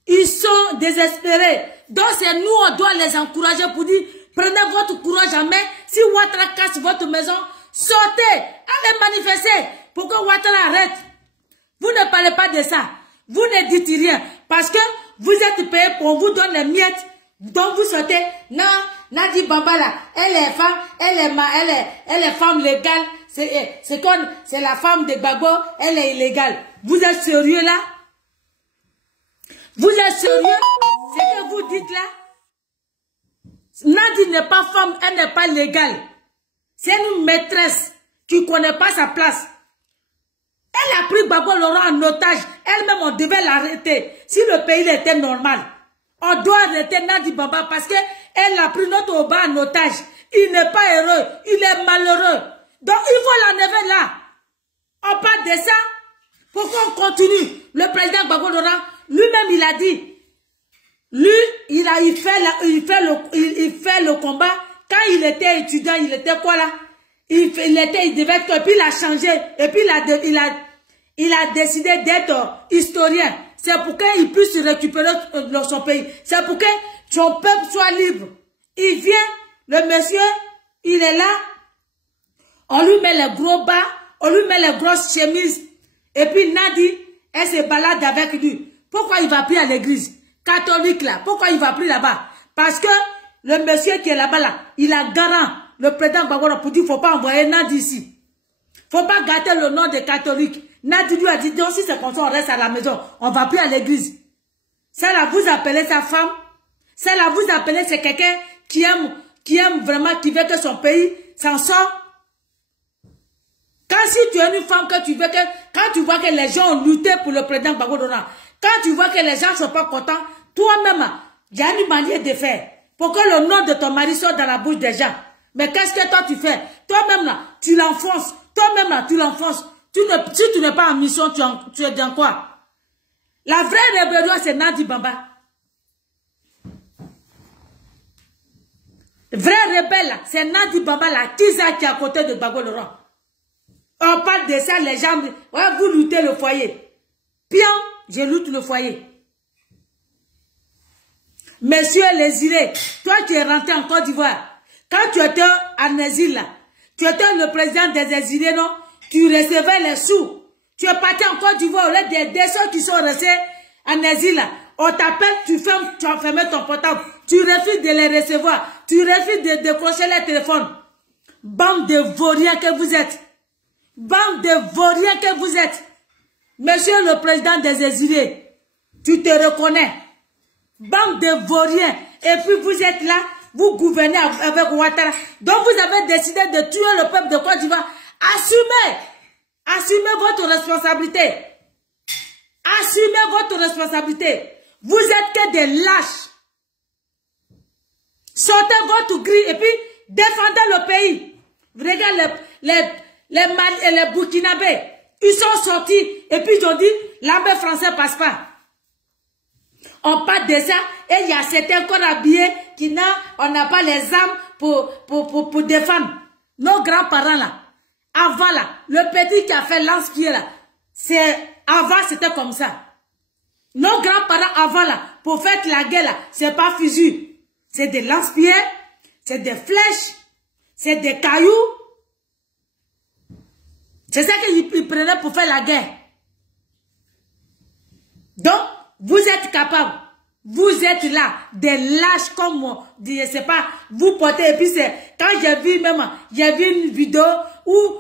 Ils sont désespérés. Donc c'est nous, on doit les encourager pour dire, prenez votre courage en main. Si Ouattara casse votre maison, sortez, allez manifester pour que Ouattara arrête. Vous ne parlez pas de ça. Vous ne dites rien. Parce que vous êtes payé pour on vous donne les miettes. Donc vous sortez. Non, Nadi Bamba là, elle est femme, elle est femme légale. C'est la femme de Gbagbo, elle est illégale. Vous êtes sérieux là? Vous êtes sérieux? C'est que vous dites là? Nadi n'est pas femme, elle n'est pas légale. C'est une maîtresse qui ne connaît pas sa place. Elle a pris Gbagbo Laurent en otage. Elle-même, on devait l'arrêter. Si le pays était normal, on doit arrêter Nadi Bamba parce qu'elle a pris notre Oba en otage. Il n'est pas heureux, il est malheureux. Donc, il faut l'enlever là. On parle de ça. Pourquoi on continue? Le président Gbagbo Laurent, lui-même, il a dit, lui, il fait le combat. Quand il était étudiant, il était quoi là? Il devait être, et puis il a changé, et puis il a décidé d'être historien. C'est pour qu'il puisse récupérer son pays. C'est pour que son peuple soit libre. Il vient, le monsieur, il est là, on lui met les gros bas, on lui met les grosses chemises, et puis Nadi, elle se balade avec lui. Pourquoi il va plus à l'église catholique là? Pourquoi il va plus là-bas? Parce que le monsieur qui est là-bas là, il a garant le président Gbagbo pour dire, faut pas envoyer Nadi ici. Faut pas gâter le nom des catholiques. Nadi lui a dit, donc si c'est comme ça, on reste à la maison. On va plus à l'église. Celle-là, vous appelez sa femme. Celle-là, vous appelez, c'est quelqu'un qui aime vraiment, qui veut que son pays s'en sort. Quand si tu es une femme, que tu veux que, quand tu vois que les gens ont lutté pour le président Gbagbo Laurent, quand tu vois que les gens ne sont pas contents, toi-même, il y a une manière de faire pour que le nom de ton mari sorte dans la bouche des gens. Mais qu'est-ce que toi tu fais? Toi-même là, tu l'enfonces. Toi-même là, tu l'enfonces. Si tu n'es pas en mission, tu es dans quoi? La vraie rébellion, c'est Nadi Bamba. Vrai rebelle, c'est Nadi Bamba là, qui est à côté de Gbagbo Laurent. On parle de ça, les gens, ouais, vous luttez le foyer. Pion, je lutte le foyer. Monsieur les îlets, toi tu es rentré en Côte d'Ivoire. Quand tu étais en exil là, tu étais le président des exilés, non? Tu recevais les sous. Tu es parti en Côte d'Ivoire, au lieu des ceux qui sont restés en exil là. On t'appelle, tu as fermé ton portable. Tu refuses de les recevoir. Tu refuses de décrocher les téléphones. Bande de vauriens que vous êtes. Bande de vauriens que vous êtes. Monsieur le président des exilés, tu te reconnais. Bande de vauriens. Et puis vous êtes là, vous gouvernez avec Ouattara. Donc vous avez décidé de tuer le peuple de Côte d'Ivoire. Assumez. Assumez votre responsabilité. Assumez votre responsabilité. Vous êtes que des lâches. Sortez votre grille et puis défendez le pays. Regarde les Mali et les Burkinabés. Ils sont sortis et puis ils ont dit l'armée française passe pas. On parle de ça et il y a certains corps habillés qui on n'a pas les armes pour défendre. Nos grands-parents là, avant là, le petit qui a fait lance-pied là, avant c'était comme ça. Nos grands-parents avant là, pour faire la guerre là, c'est pas fusil. C'est des lance-pierres, c'est des flèches, c'est des cailloux. C'est ça qu'ils prenaient pour faire la guerre. Donc, vous êtes capable. Vous êtes là, des lâches comme moi. Je sais pas, vous portez. Et puis c'est, quand j'ai vu même, j'ai vu une vidéo où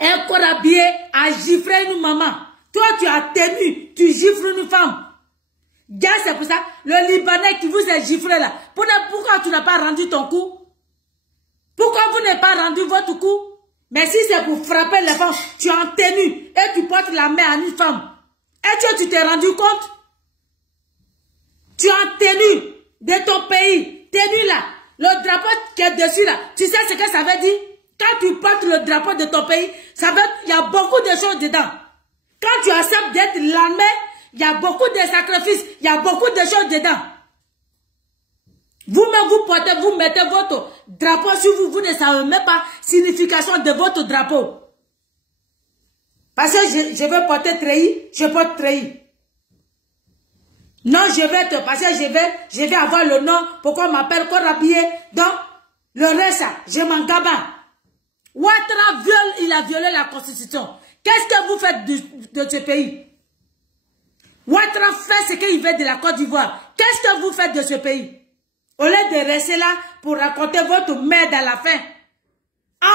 un corabier a giflé une maman. Toi, tu as tenu, tu gifles une femme. Gars, c'est pour ça, le Libanais qui vous a giflé là, pourquoi tu n'as pas rendu ton coup? Pourquoi vous n'avez pas rendu votre coup? Mais si c'est pour frapper les femmes, tu es en tenue et tu portes la main à une femme. Est-ce que tu t'es rendu compte? Tu es en tenue de ton pays, tenue là. Le drapeau qui est dessus là, tu sais ce que ça veut dire? Quand tu portes le drapeau de ton pays, ça veut il y a beaucoup de choses dedans. Quand tu acceptes d'être l'armée, il y a beaucoup de sacrifices, il y a beaucoup de choses dedans. Vous-même, vous portez, vous mettez votre drapeau sur vous, vous ne savez même pas la signification de votre drapeau. Parce que je veux porter treillis, je porte treillis. Non, je vais te passer, je vais avoir le nom, pourquoi on m'appelle Korabié. Donc, le reste, je m'en gaba. Ouattara viole, il a violé la constitution. Qu'est-ce que vous faites de ce pays? Ouattara fait ce qu'il veut de la Côte d'Ivoire. Qu'est-ce que vous faites de ce pays? Au lieu de rester là pour raconter votre merde à la fin.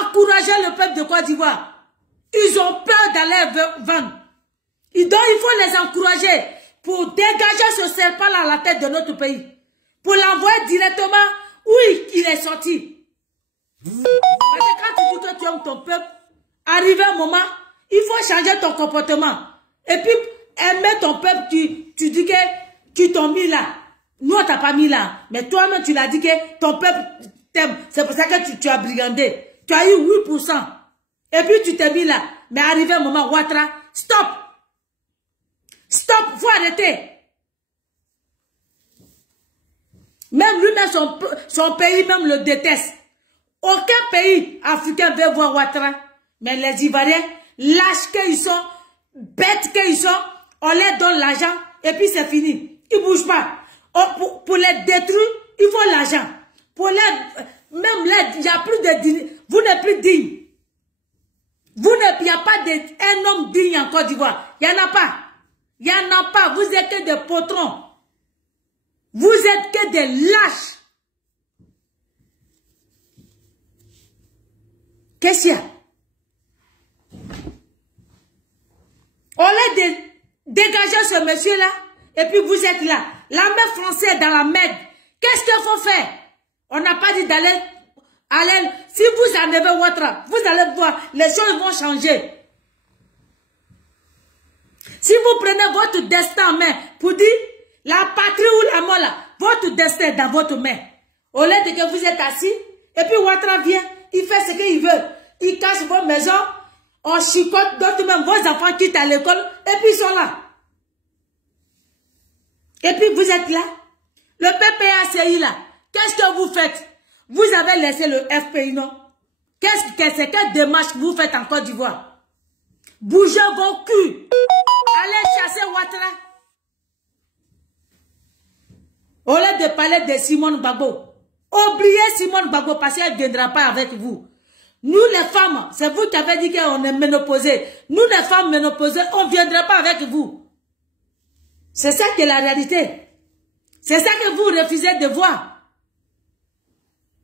Encouragez le peuple de Côte d'Ivoire. Ils ont peur d'aller vendre. Donc il faut les encourager pour dégager ce serpent-là à la tête de notre pays. Pour l'envoyer directement où il est sorti. Parce que quand tu dis que tu aimes ton peuple, arrivé un moment, il faut changer ton comportement. Et puis, aimer ton peuple, tu dis que tu t'as mis là. Nous, on t'a pas mis là. Mais toi-même, tu l'as dit que ton peuple t'aime. C'est pour ça que tu as brigandé. Tu as eu 8%. Et puis, tu t'es mis là. Mais arrivé un moment, Ouattara, stop. Stop, faut arrêter. Même lui-même, son pays même le déteste. Aucun pays africain veut voir Ouattara. Mais les Ivoiriens, lâches qu'ils sont, bêtes qu'ils sont, on leur donne l'argent et puis c'est fini. Ils ne bougent pas. Pour les détruire, il faut l'argent. Pour même l'aide, il n'y a plus de digne. Vous n'êtes plus digne. Il n'y a pas un homme digne en Côte d'Ivoire. Il n'y en a pas. Il n'y en a pas. Vous êtes que des potrons. Vous êtes que des lâches. Qu'est-ce qu'il y a? On l'a dégagé ce monsieur-là. Et puis vous êtes là. L'armée française dans la merde. Qu'est-ce qu'il faut faire? On n'a pas dit d'aller. Si vous enlevez Ouattara, vous allez voir, les choses vont changer. Si vous prenez votre destin en main pour dire la patrie ou la mort là, votre destin est dans votre main. Au lieu de que vous êtes assis, et puis Ouattara vient, il fait ce qu'il veut. Il casse vos maisons, on chicote, d'autres même vos enfants quittent à l'école, et puis ils sont là. Et puis vous êtes là. Le PPACI là, qu'est-ce que vous faites? Vous avez laissé le FPI, non? C'est quelle démarche vous faites en Côte d'Ivoire? Bougez vos culs. Allez chasser Ouattara. Au lieu de parler de Simone Gbagbo, oubliez Simone Gbagbo parce qu'elle ne viendra pas avec vous. Nous les femmes, c'est vous qui avez dit qu'on est ménopausées. Nous les femmes ménopausées, on ne viendra pas avec vous. C'est ça qui est la réalité. C'est ça que vous refusez de voir.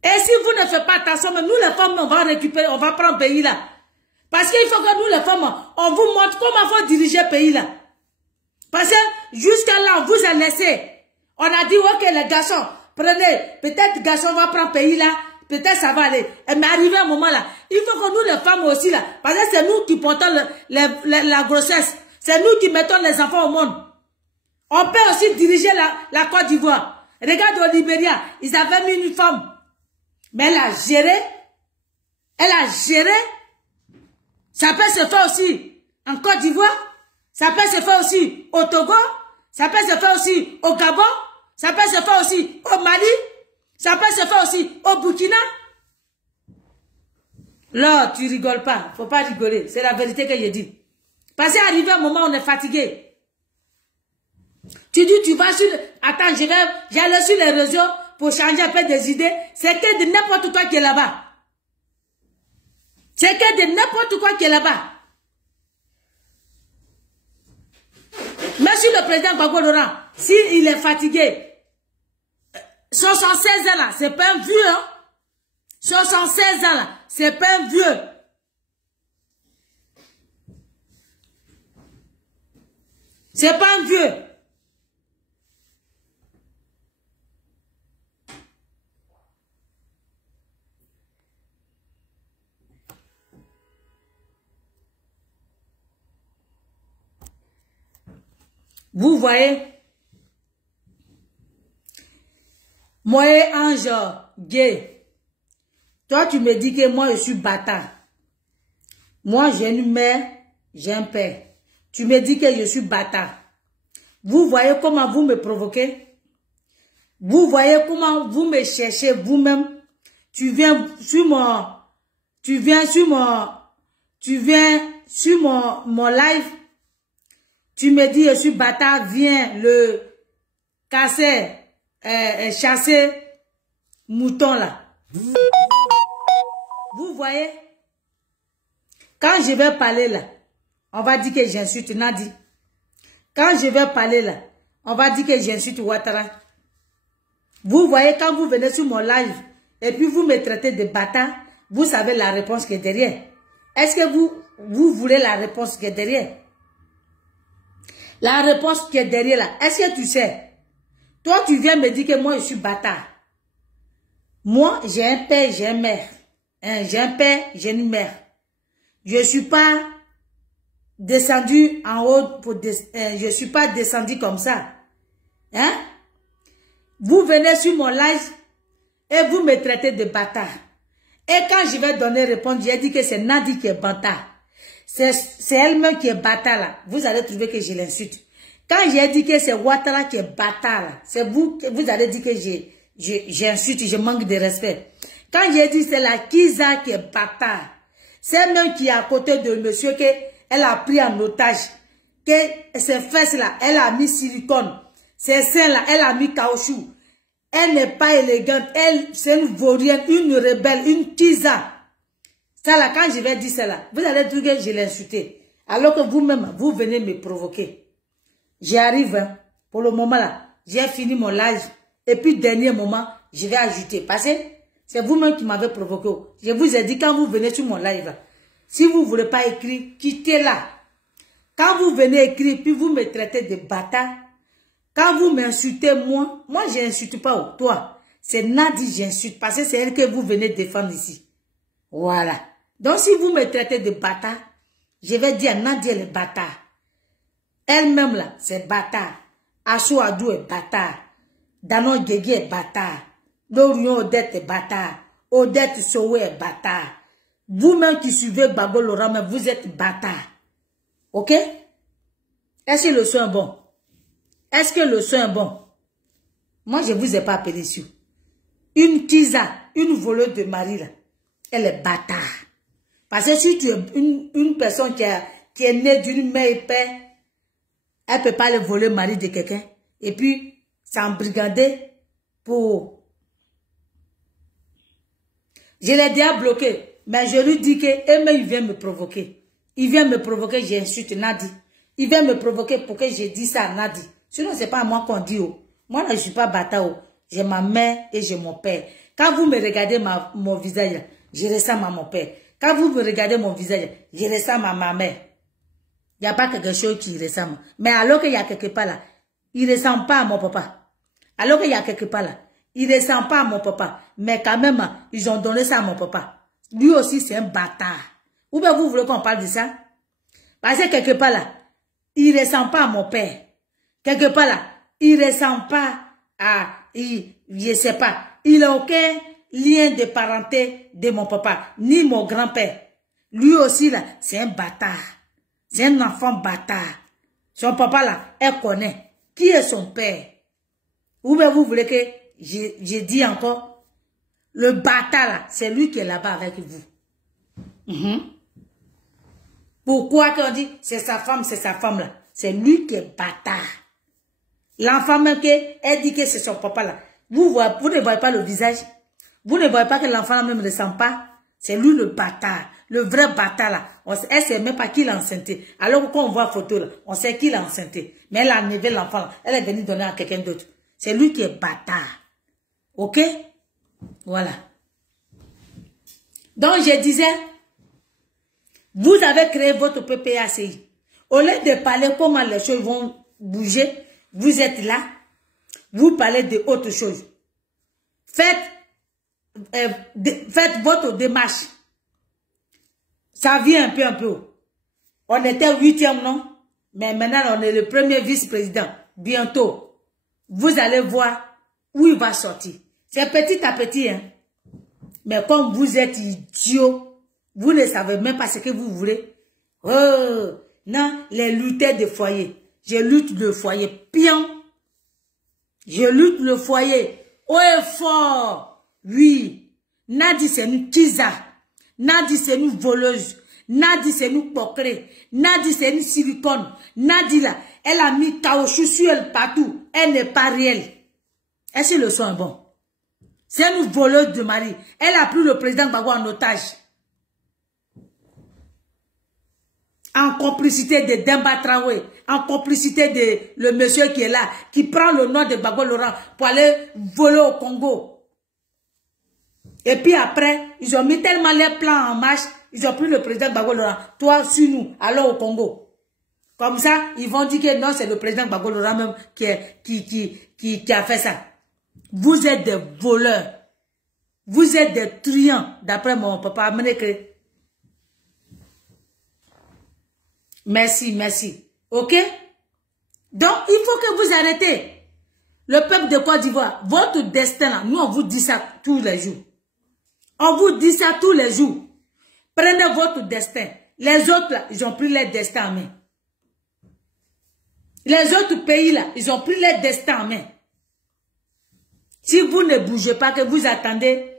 Et si vous ne faites pas attention, nous les femmes, on va récupérer, on va prendre le pays là. Parce qu'il faut que nous les femmes, on vous montre comment il faut diriger le pays là. Parce que jusqu'à là, on vous a laissé. On a dit, ok les garçons, prenez, peut-être garçons va prendre le pays là, peut-être ça va aller. Mais arrivé un moment là, il faut que nous les femmes aussi là, parce que c'est nous qui portons la grossesse. C'est nous qui mettons les enfants au monde. On peut aussi diriger la Côte d'Ivoire. Regarde au Libéria, ils avaient mis une femme. Mais elle a géré. Elle a géré. Ça peut se faire aussi en Côte d'Ivoire. Ça peut se faire aussi au Togo. Ça peut se faire aussi au Gabon. Ça peut se faire aussi au Mali. Ça peut se faire aussi au Burkina. Là, tu rigoles pas. Faut pas rigoler. C'est la vérité que je dis. Parce qu'arrivé un moment, on est fatigué. Tu dis, tu vas sur... Attends, j'allais sur les réseaux pour changer un peu des idées. C'est que de n'importe quoi qui est là-bas. C'est que de n'importe quoi qui est là-bas. Merci le président Gbagbo Laurent. S'il est fatigué, 76 ans là, c'est pas un vieux. Hein? 76 ans là, c'est pas un vieux. C'est pas un vieux. Vous voyez, moi, ange gay, toi tu me dis que moi je suis bâtard. Moi j'ai une mère, j'ai un père. Tu me dis que je suis bâtard. Vous voyez comment vous me provoquez? Vous voyez comment vous me cherchez vous-même? Tu viens sur mon live. Tu me dis, je suis bâtard, viens le casser, chasser mouton là. Vous voyez? Quand je vais parler là, on va dire que j'insulte Nadi. Quand je vais parler là, on va dire que j'insulte Ouattara. Vous voyez, quand vous venez sur mon live, et puis vous me traitez de bâtard, vous savez la réponse qui est derrière. Est-ce que vous voulez la réponse qui est derrière? La réponse qui est derrière là, est-ce que tu sais? Toi, tu viens me dire que moi, je suis bâtard. Moi, j'ai un père, j'ai une mère. J'ai un père, j'ai une mère. Je ne suis pas descendu en haut, je ne suis pas descendu comme ça. Hein? Vous venez sur mon live et vous me traitez de bâtard. Et quand je vais donner réponse, j'ai dit que c'est Nadi qui est bâtard. C'est elle-même qui est bâtard là. Vous allez trouver que je l'insulte. Quand j'ai dit que c'est Ouattara qui est bâtard là, c'est vous allez dire que j'insulte, je manque de respect. Quand j'ai dit c'est la Kiza qui est bâtard, c'est elle-même qui est à côté de monsieur qu'elle a pris en otage, que ses fesses là, elle a mis silicone, ses seins là, elle a mis caoutchouc. Elle n'est pas élégante, elle c'est une vaurienne, une rebelle, une Kiza. Ça là, quand je vais dire cela, vous allez dire que je l'ai insulté. Alors que vous-même, vous venez me provoquer. J'y arrive, hein. Pour le moment là, j'ai fini mon live. Et puis, dernier moment, je vais ajouter. Parce que c'est vous-même qui m'avez provoqué. Je vous ai dit, quand vous venez sur mon live, si vous ne voulez pas écrire, quittez-la. Quand vous venez écrire, puis vous me traitez de bâtard, quand vous m'insultez, moi je n'insulte pas toi. C'est Nadi, j'insulte. Parce que c'est elle que vous venez défendre ici. Voilà. Donc, si vous me traitez de bâtard, je vais dire Nadi, elle est bâtard. Elle-même, là, c'est bâtard. Assou Adou est bâtard. Danon Guégui est bâtard. Dorion Odette est bâtard. Odette Sowe est bâtard. Vous-même qui suivez Gbagbo Laurent, mais vous êtes bâtard. Ok? Est-ce que le son est bon? Est-ce que le son est bon? Moi, je ne vous ai pas appelé ici. Une Kiza, une voleuse de mari, là, elle est bâtard. Parce que si tu es une personne qui est née d'une mère et père, elle ne peut pas le voler le mari de quelqu'un. Et puis, s'embrigader pour... Je l'ai déjà bloqué. Mais je lui dis que il vient me provoquer. Il vient me provoquer, j'insulte Nadi. Il vient me provoquer pour que je dise ça à Nadi. Sinon, ce n'est pas à moi qu'on dit. Oh. Moi, là, je ne suis pas bâtard. J'ai ma mère et j'ai mon père. Quand vous me regardez mon visage, je ressemble à mon père. Quand vous me regardez mon visage, je ressemble à ma mère. Il n'y a pas quelque chose qui ressemble. Mais alors qu'il y a quelque part là, il ne ressemble pas à mon papa. Alors qu'il y a quelque part là, il ne ressemble pas à mon papa. Mais quand même, ils ont donné ça à mon papa. Lui aussi, c'est un bâtard. Ou bien vous voulez qu'on parle de ça? Parce que quelque part là, il ne ressemble pas à mon père. Quelque part là, il ne ressemble pas à... je ne sais pas. Il n'a aucun lien de parenté de mon papa, ni mon grand-père. Lui aussi là, c'est un bâtard. C'est un enfant bâtard. Son papa là, elle connaît. Qui est son père? Ou bien vous voulez que je dis encore, le bâtard là, c'est lui qui est là-bas avec vous. Pourquoi qu'on dit, c'est sa femme là? C'est lui qui est bâtard. L'enfant même, elle dit que c'est son papa là. Vous ne voyez pas le visage. Vous ne voyez pas que l'enfant là même ne ressemble pas. C'est lui le bâtard. Le vrai bâtard là. Elle ne sait même pas qui l'a enceinté. Alors quand on voit la photo là, on sait qui l'a enceinté. Mais elle a enlevé l'enfant là. Elle est venue donner à quelqu'un d'autre. C'est lui qui est bâtard. Ok? Voilà. Donc je disais, vous avez créé votre PPACI. Au lieu de parler comment les choses vont bouger, vous êtes là, vous parlez de autre chose. Faites votre démarche. Ça vient un peu. On était 8e, non? Mais maintenant, on est le premier vice-président. Bientôt, vous allez voir où il va sortir. C'est petit à petit, hein. Mais comme vous êtes idiot, vous ne savez même pas ce que vous voulez. Oh, non, les lutteurs de foyer. Je lutte le foyer. Pion. Je lutte le foyer. Haut et fort. Oui. Nadi, c'est une tiza. Nadi, c'est une voleuse. Nadi, c'est une pocrée. Nadi, c'est une silicone. Nadi, là, elle a mis caoutchouc sur elle partout. Elle n'est pas réelle. Est-ce que le son est bon? C'est une voleuse de mari. Elle a pris le président Gbagbo en otage. En complicité de Demba Traoré. En complicité de le monsieur qui est là. Qui prend le nom de Gbagbo Laurent pour aller voler au Congo. Et puis après, ils ont mis tellement les plans en marche. Ils ont pris le président Gbagbo Laurent. Toi, sur nous, allons au Congo. Comme ça, ils vont dire que non, c'est le président Gbagbo Laurent même qui a fait ça. Vous êtes des voleurs. Vous êtes des truands, d'après mon papa. Merci, merci. Ok? Donc, il faut que vous arrêtez. Le peuple de Côte d'Ivoire, votre destin, là, nous, on vous dit ça tous les jours. On vous dit ça tous les jours. Prenez votre destin. Les autres, là, ils ont pris leur destin en main. Les autres pays, là, ils ont pris leur destin en main. Si vous ne bougez pas, que vous attendez,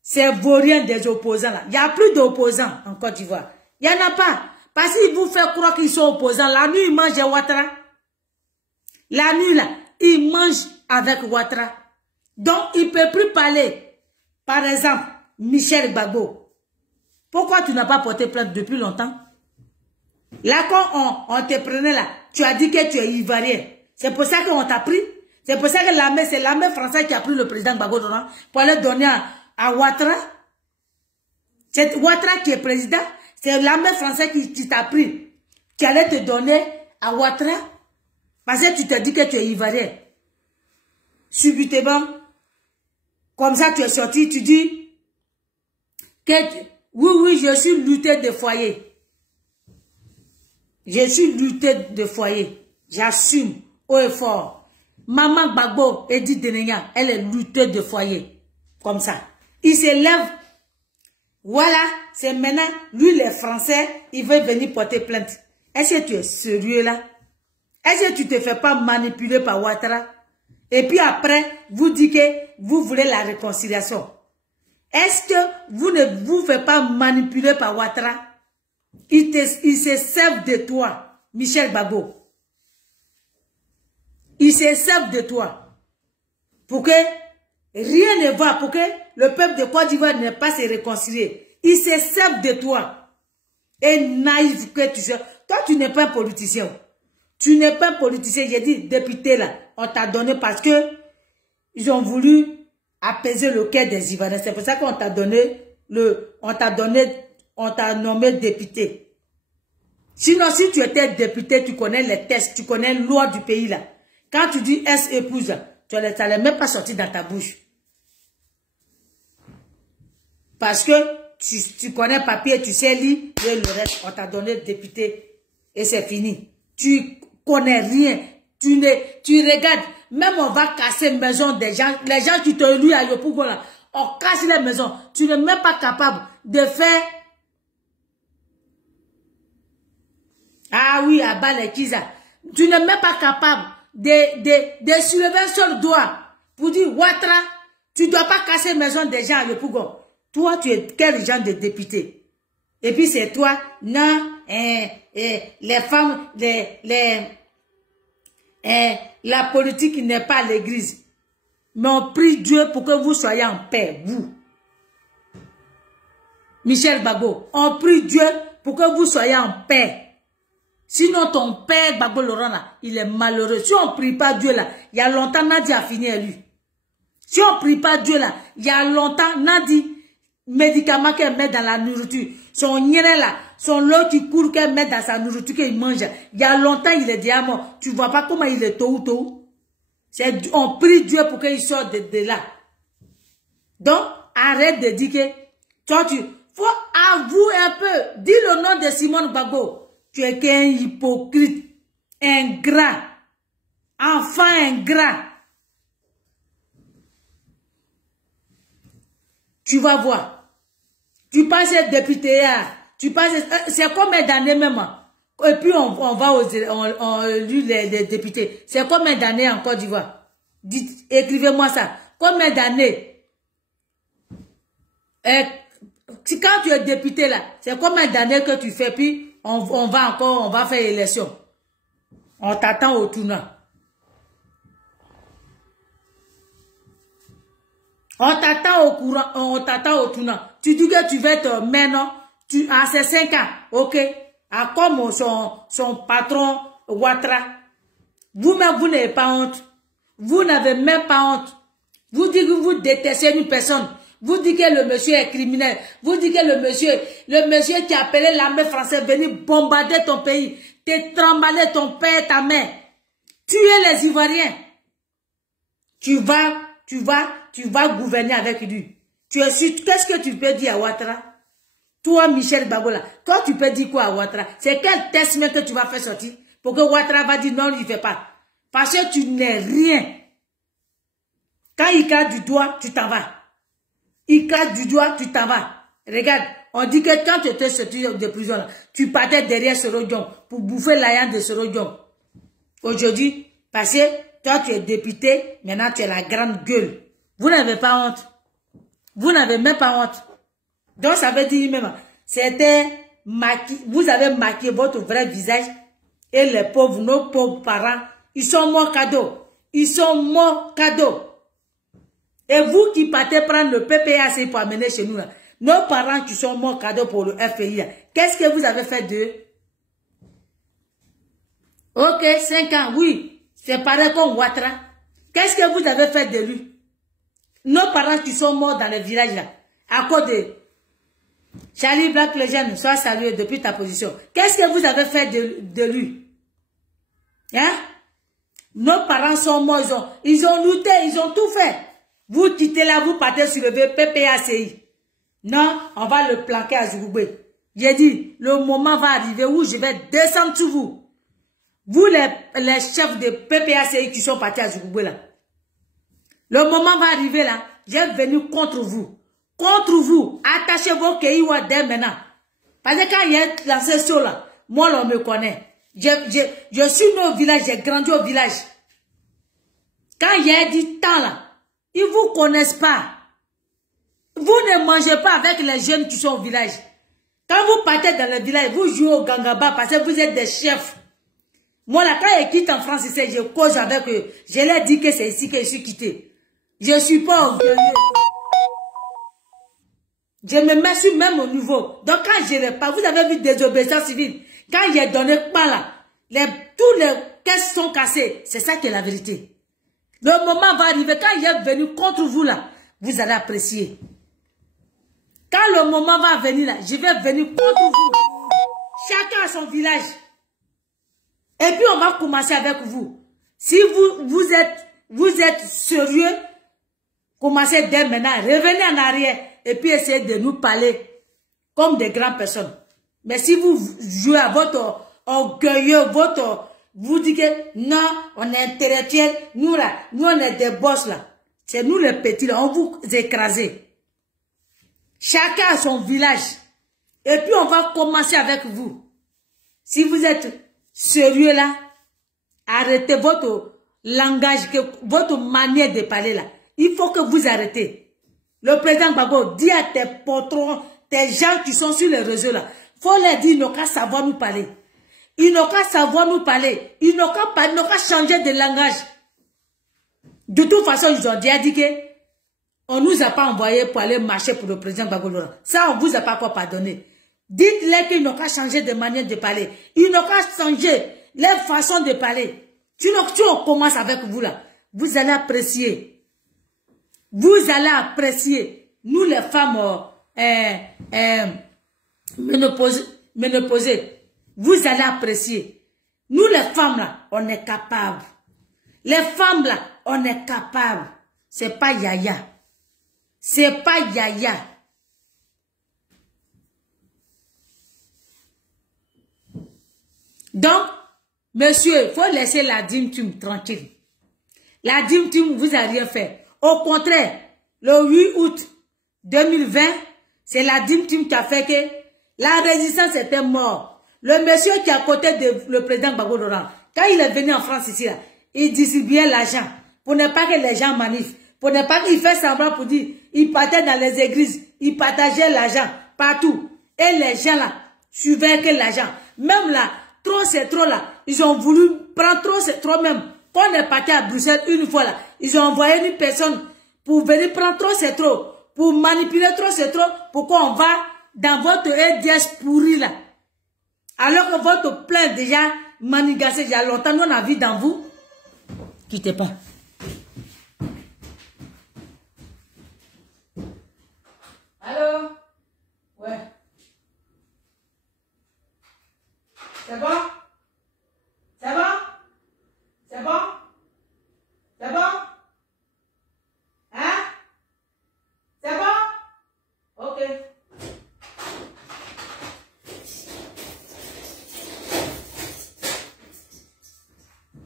c'est vaurien des opposants là. Il n'y a plus d'opposants en Côte d'Ivoire. Il n'y en a pas. Parce qu'ils vous font croire qu'ils sont opposants. La nuit, ils mangent Ouattara. La nuit, là, ils mangent avec Ouattara. Donc, ils ne peuvent plus parler. Par exemple, Michel Gbagbo. Pourquoi tu n'as pas porté plainte depuis longtemps? Là, quand on te prenait là, tu as dit que tu es ivoirien. C'est pour ça qu'on t'a pris. C'est pour ça que l'armée, c'est l'armée française qui a pris le président Gbagbo Laurent pour aller donner à Ouattara. C'est Ouattara qui est président. C'est l'armée française qui t'a pris. Qui allait te donner à Ouattara. Parce que tu t'es dit que tu es ivoirien. Subitement, comme ça tu es sorti, tu dis que oui, je suis lutteur de foyer. Je suis lutteur de foyer. J'assume haut et fort. Maman Gbagbo, Edith Denenya, elle est lutteuse de foyer. Comme ça. Il se lève. Voilà, c'est maintenant, lui les Français, il veut venir porter plainte. Est-ce que tu es sérieux là? Est-ce que tu ne te fais pas manipuler par Ouattara? Et puis après, vous dites que vous voulez la réconciliation. Est-ce que vous ne vous faites pas manipuler par Ouattara? Il se servent de toi, Michel Gbagbo. Il se servent de toi. Pour que rien ne va, pour que le peuple de Côte d'Ivoire ne pas se réconcilier. Il se servent de toi. Et naïf que tu sois. Toi, tu n'es pas un politicien. Tu n'es pas un politicien. J'ai dit, député là, on t'a donné parce que ils ont voulu apaiser le cœur des Ivoiriens. C'est pour ça qu'on t'a donné on t'a nommé député. Sinon, si tu étais député, tu connais les textes, tu connais les lois du pays là. Quand tu dis ex-épouse, tu n'allais même pas sortir dans ta bouche. Parce que tu connais papier, tu sais lire, et le reste, on t'a donné député et c'est fini. Tu connais rien. Tu regardes, même on va casser les maisons des gens, les gens qui te louent à Yopougon là, on casse les maisons. Tu n'es même pas capable de faire. Ah oui, à bas les Kiza. Tu n'es même pas capable de soulever un seul doigt pour dire Ouattara, tu ne dois pas casser la maison des gens à Yopougon. Toi, tu es quel genre de député? Et puis c'est toi, non, les femmes, la politique n'est pas l'église. Mais on prie Dieu pour que vous soyez en paix, vous. Michel Gbagbo, on prie Dieu pour que vous soyez en paix. Sinon, ton père, Gbagbo Laurent, là, il est malheureux. Si on ne prie pas Dieu, là, il y a longtemps, Nadi a fini à lui. Si on ne prie pas Dieu, là, il y a longtemps, Nadi, médicaments qu'elle met dans la nourriture, son niais là, son lot qui court qu'elle met dans sa nourriture qu'il mange, il y a longtemps, il est déjà mort. Tu ne vois pas comment il est tôt ou tôt. On prie Dieu pour qu'il sorte de là. Donc, arrête de dire que, toi, faut avouer un peu. Dis le nom de Simone Gbagbo. Tu es qu'un hypocrite, ingrat, enfant ingrat. Tu vas voir. Tu passes être député, tu passes, c'est combien d'années même? Et puis on va on élu les députés. C'est combien d'années en Côte d'Ivoire? Dites, écrivez-moi ça. Combien d'années? Quand tu es député là, c'est combien d'années que tu fais, puis on va faire élection. On t'attend au tournant. On t'attend au tournant. Tu dis que tu vas être maire, non? À ces 5 ans, ok? À comme son patron Ouattara. Vous-même, vous n'avez pas honte. Vous n'avez même pas honte. Vous dites que vous détestez une personne. Vous dites que le monsieur est criminel. Vous dites que le monsieur qui a appelé l'armée française venir bombarder ton pays, te trimballer ton père, ta mère, tuer les Ivoiriens. Tu vas gouverner avec lui. Qu'est-ce que tu peux dire à Ouattara? Toi, Michel Gbagbo, toi, tu peux dire quoi à Ouattara? C'est quel test que tu vas faire sortir pour que Ouattara va dire non, il ne fait pas. Parce que tu n'es rien. Quand il casse du doigt, tu t'en vas. Il casse du doigt, tu t'en vas. Regarde, on dit que quand tu étais sorti de prison, là, tu partais derrière Soro Diong pour bouffer l'ayant de Soro Diong. Aujourd'hui, parce que toi, tu es député, maintenant tu es la grande gueule. Vous n'avez pas honte. Vous n'avez même pas honte. Donc, ça veut dire même, vous avez maquillé votre vrai visage et les pauvres, nos pauvres parents, ils sont morts cadeaux. Ils sont morts cadeaux. Et vous qui partez prendre le PPAC pour amener chez nous, là, nos parents qui sont morts cadeaux pour le FPI, qu'est-ce que vous avez fait d'eux? Ok, 5 ans, oui, c'est pareil comme Ouattara. Qu'est-ce que vous avez fait de lui? Nos parents qui sont morts dans les villages, là, à cause de Charlie Black Legend, sois salué depuis ta position. Qu'est-ce que vous avez fait de lui? Hein? Nos parents sont morts, ils ont lutté, ils ont tout fait. Vous quittez là, vous partez sur le PPACI. Non, on va le planquer à Zougoubé. J'ai dit, le moment va arriver où je vais descendre sur vous. Vous, les chefs de PPACI qui sont partis à Zougoubé là. Le moment va arriver là, je vais venir contre vous. Contre vous. Attachez vos kéiwa dès maintenant. Parce que quand il y a lancé ça là, moi on me connaît. Je suis né au village, j'ai grandi au village. Quand il y a du temps là, ils ne vous connaissent pas. Vous ne mangez pas avec les jeunes qui sont au village. Quand vous partez dans le village, vous jouez au gangaba parce que vous êtes des chefs. Moi là, quand je quitte en France, je cause avec eux. Je leur dis que c'est ici que je suis quitté. Je ne suis pas orgueilleux. Je me mets sur même au niveau. Donc quand je n'ai pas, vous avez vu désobéissance civile. Quand j'ai donné pas là, tous les caisses sont cassées. C'est ça qui est la vérité. Le moment va arriver, quand il est venu contre vous là, vous allez apprécier. Quand le moment va venir là, je vais venir contre vous. Chacun a son village. Et puis on va commencer avec vous. Si vous êtes sérieux, commencez dès maintenant, revenez en arrière et puis essayez de nous parler comme des grandes personnes. Mais si vous jouez à votre orgueilleux, vous dites que non, on est intellectuel, nous là, nous on est des boss là. C'est nous les petits là, on vous écrase. Chacun a son village. Et puis on va commencer avec vous. Si vous êtes sérieux là, arrêtez votre langage, votre manière de parler là. Il faut que vous arrêtez. Le président Gbagbo dit à tes patrons, tes gens qui sont sur les réseaux là, faut leur dire, ils n'ont qu'à savoir nous parler. Ils n'ont qu'à savoir nous parler. Ils n'ont qu'à changer de langage. De toute façon, ils ont déjà dit que on nous a pas envoyé pour aller marcher pour le président Gbagbo Laurent. Ça, on vous a pas quoi pardonner. Dites-les qu'ils n'ont qu'à changer de manière de parler. Ils n'ont qu'à changer leur façon de parler. Si on commence avec vous là, vous allez apprécier. Vous allez apprécier. Nous les femmes ménopausées, vous allez apprécier. Nous les femmes là, on est capables. Les femmes là, on est capables. C'est pas yaya. C'est pas yaya. Donc, monsieur, il faut laisser la Dim Tum tranquille. La Dim Tum vous a rien fait. Au contraire, le 8 août 2020, c'est la Dim Tum qui a fait que la résistance était morte. Le monsieur qui est à côté de le président Gbagbo Laurent, quand il est venu en France ici, là, il distribuait l'argent pour ne pas que les gens manifestent, pour ne pas qu'il fait semblant pour dire, il partait dans les églises, il partageait l'argent partout. Et les gens là, suivaient que l'argent. Même là, trop c'est trop là, ils ont voulu prendre trop c'est trop même. Quand on est parti à Bruxelles une fois là, ils ont envoyé une personne pour venir prendre trop c'est trop, pour manipuler trop c'est trop, pourquoi on va dans votre EDS pourri là. Alors que votre plein déjà manigassé, il y a longtemps, nous on a vu dans vous. Quittez pas. Allô? Ouais. C'est bon? C'est bon? C'est bon? C'est bon? Hein? C'est bon? Ok.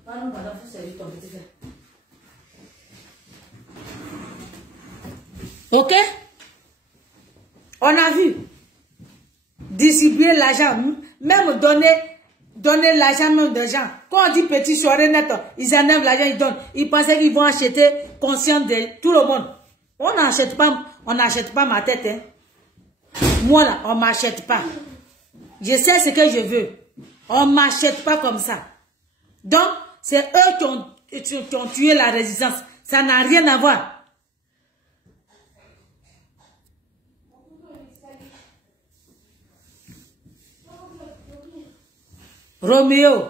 Pardon, madame, faut servir ton petit frère. Ok? On a vu. Distribuer l'argent, même donner l'argent même des gens. Quand on dit petit soirée net, ils enlèvent l'argent, ils donnent. Ils pensaient qu'ils vont acheter conscience de tout le monde. On n'achète pas ma tête. Hein. Moi là, on ne m'achète pas. Je sais ce que je veux. On ne m'achète pas comme ça. Donc, c'est eux qui ont tué la résistance. Ça n'a rien à voir. Roméo,